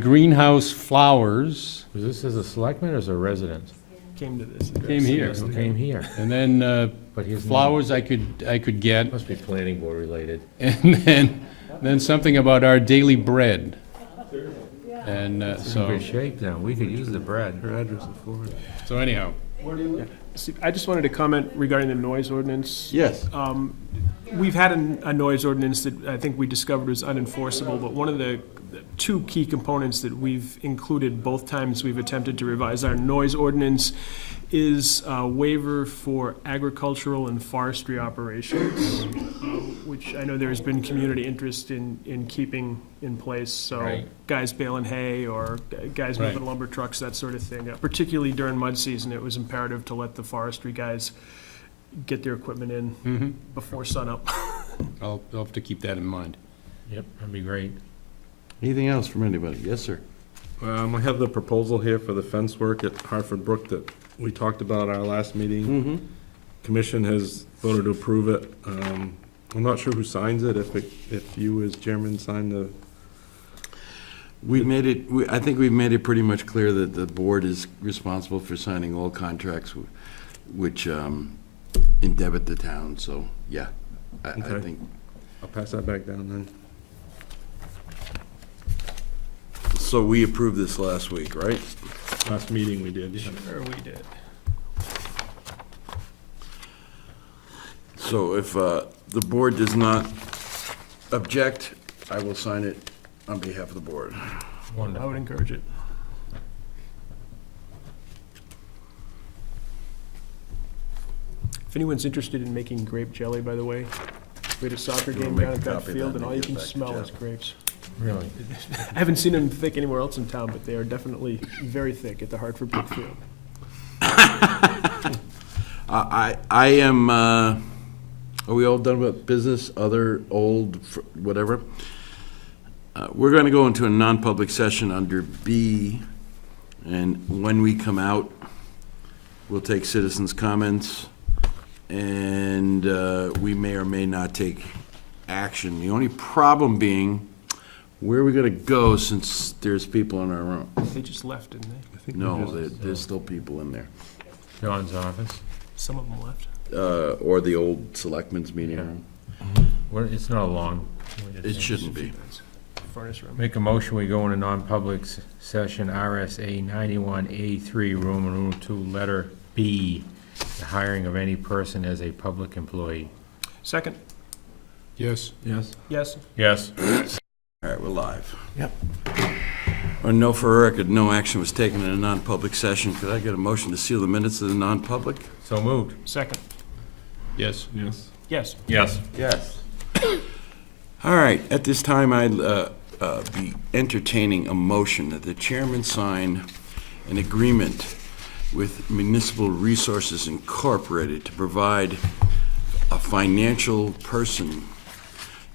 greenhouse flowers. Was this as a selectman or as a resident? Came to this. Came here. Who came here? And then But his name flowers I could get, must be planning board related. and then something about our daily bread. And It's in good shape now. We could use the bread. Her address is Florida. so anyhow, See, I just wanted to comment regarding the noise ordinance. Yes. We've had a noise ordinance that I think we discovered was unenforceable, but one of the two key components that we've included both times we've attempted to revise our noise ordinance is a waiver for agricultural and forestry operations, which I know there's been community interest in keeping in place. So Right. guys baling hay or guys moving Right. lumber trucks, that sort of thing. Particularly during mud season, it was imperative to let the forestry guys get their equipment in Mm-hmm. before sunup. I'll have to keep that in mind. Yep, that'd be great. Anything else from anybody? Yes, sir. I have the proposal here for the fence work at Hartford Brook that we talked about at our last meeting. Mm-hmm. Commission has voted to approve it. I'm not sure who signs it, if you as chairman sign the, We made it, I think we've made it pretty much clear that the board is responsible for signing all contracts which indebit the town, so, yeah. I Okay. think, I'll pass that back down then. so we approved this last week, right? Last meeting we did, yeah. Sure we did. So if the board does not object, I will sign it on behalf of the board. I Wonderful. would encourage it. If anyone's interested in making grape jelly, by the way, we had a soccer You wanna game make down a at that copy of field, that and and all you get can back to smell is Jeff? grapes. Really? I haven't seen them thick anywhere else in town, but they are definitely very thick at the Hartford Brook Field. I am, are we all done with business, other, old, whatever? We're going to go into a non-public session under B, and when we come out, we'll take citizens' comments, and we may or may not take action. The only problem being, where are we going to go since there's people in our room? They just left, didn't they? No, there's still people in there. John's office. Some of them left. Or the old selectmen's meeting Yeah. room. It's not long. It shouldn't be. Furnace room. Make a motion, we go into non-public session, RSA 91A3, Roman numeral 2, letter B, the hiring of any person as a public employee. Second? Yes. Yes. Yes. Yes. All right, we're live. Yep. Or no, for record, no action was taken in a non-public session. Could I get a motion to seal the minutes of the non-public? So moved. Second? Yes. Yes. Yes. Yes. Yes. All right, at this time, I'd be entertaining a motion that the chairman sign an agreement with Municipal Resources Incorporated to provide a financial person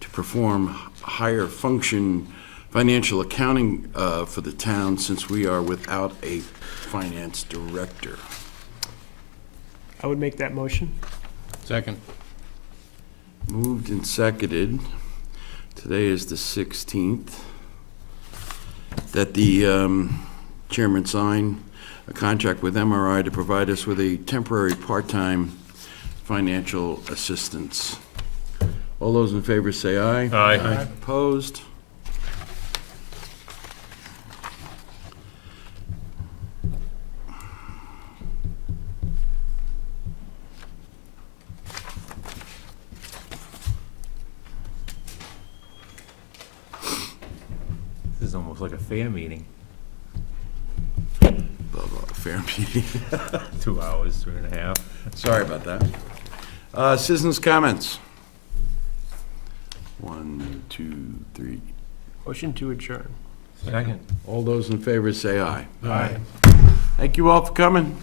to perform higher function financial accounting for the town, since we are without a finance director. I would make that motion. Second. Moved and seconded. Today is the 16th. That the chairman sign a contract with MRI to provide us with a temporary part-time financial assistance. All those in favor say aye. Aye. Opposed? This is almost like a fair meeting. Blah, blah, fair meeting. 2 hours, 3.5. Sorry about that. Citizens' comments. 1, 2, 3. Motion to adjourn. Second. All those in favor say aye. Aye. Thank you all for coming.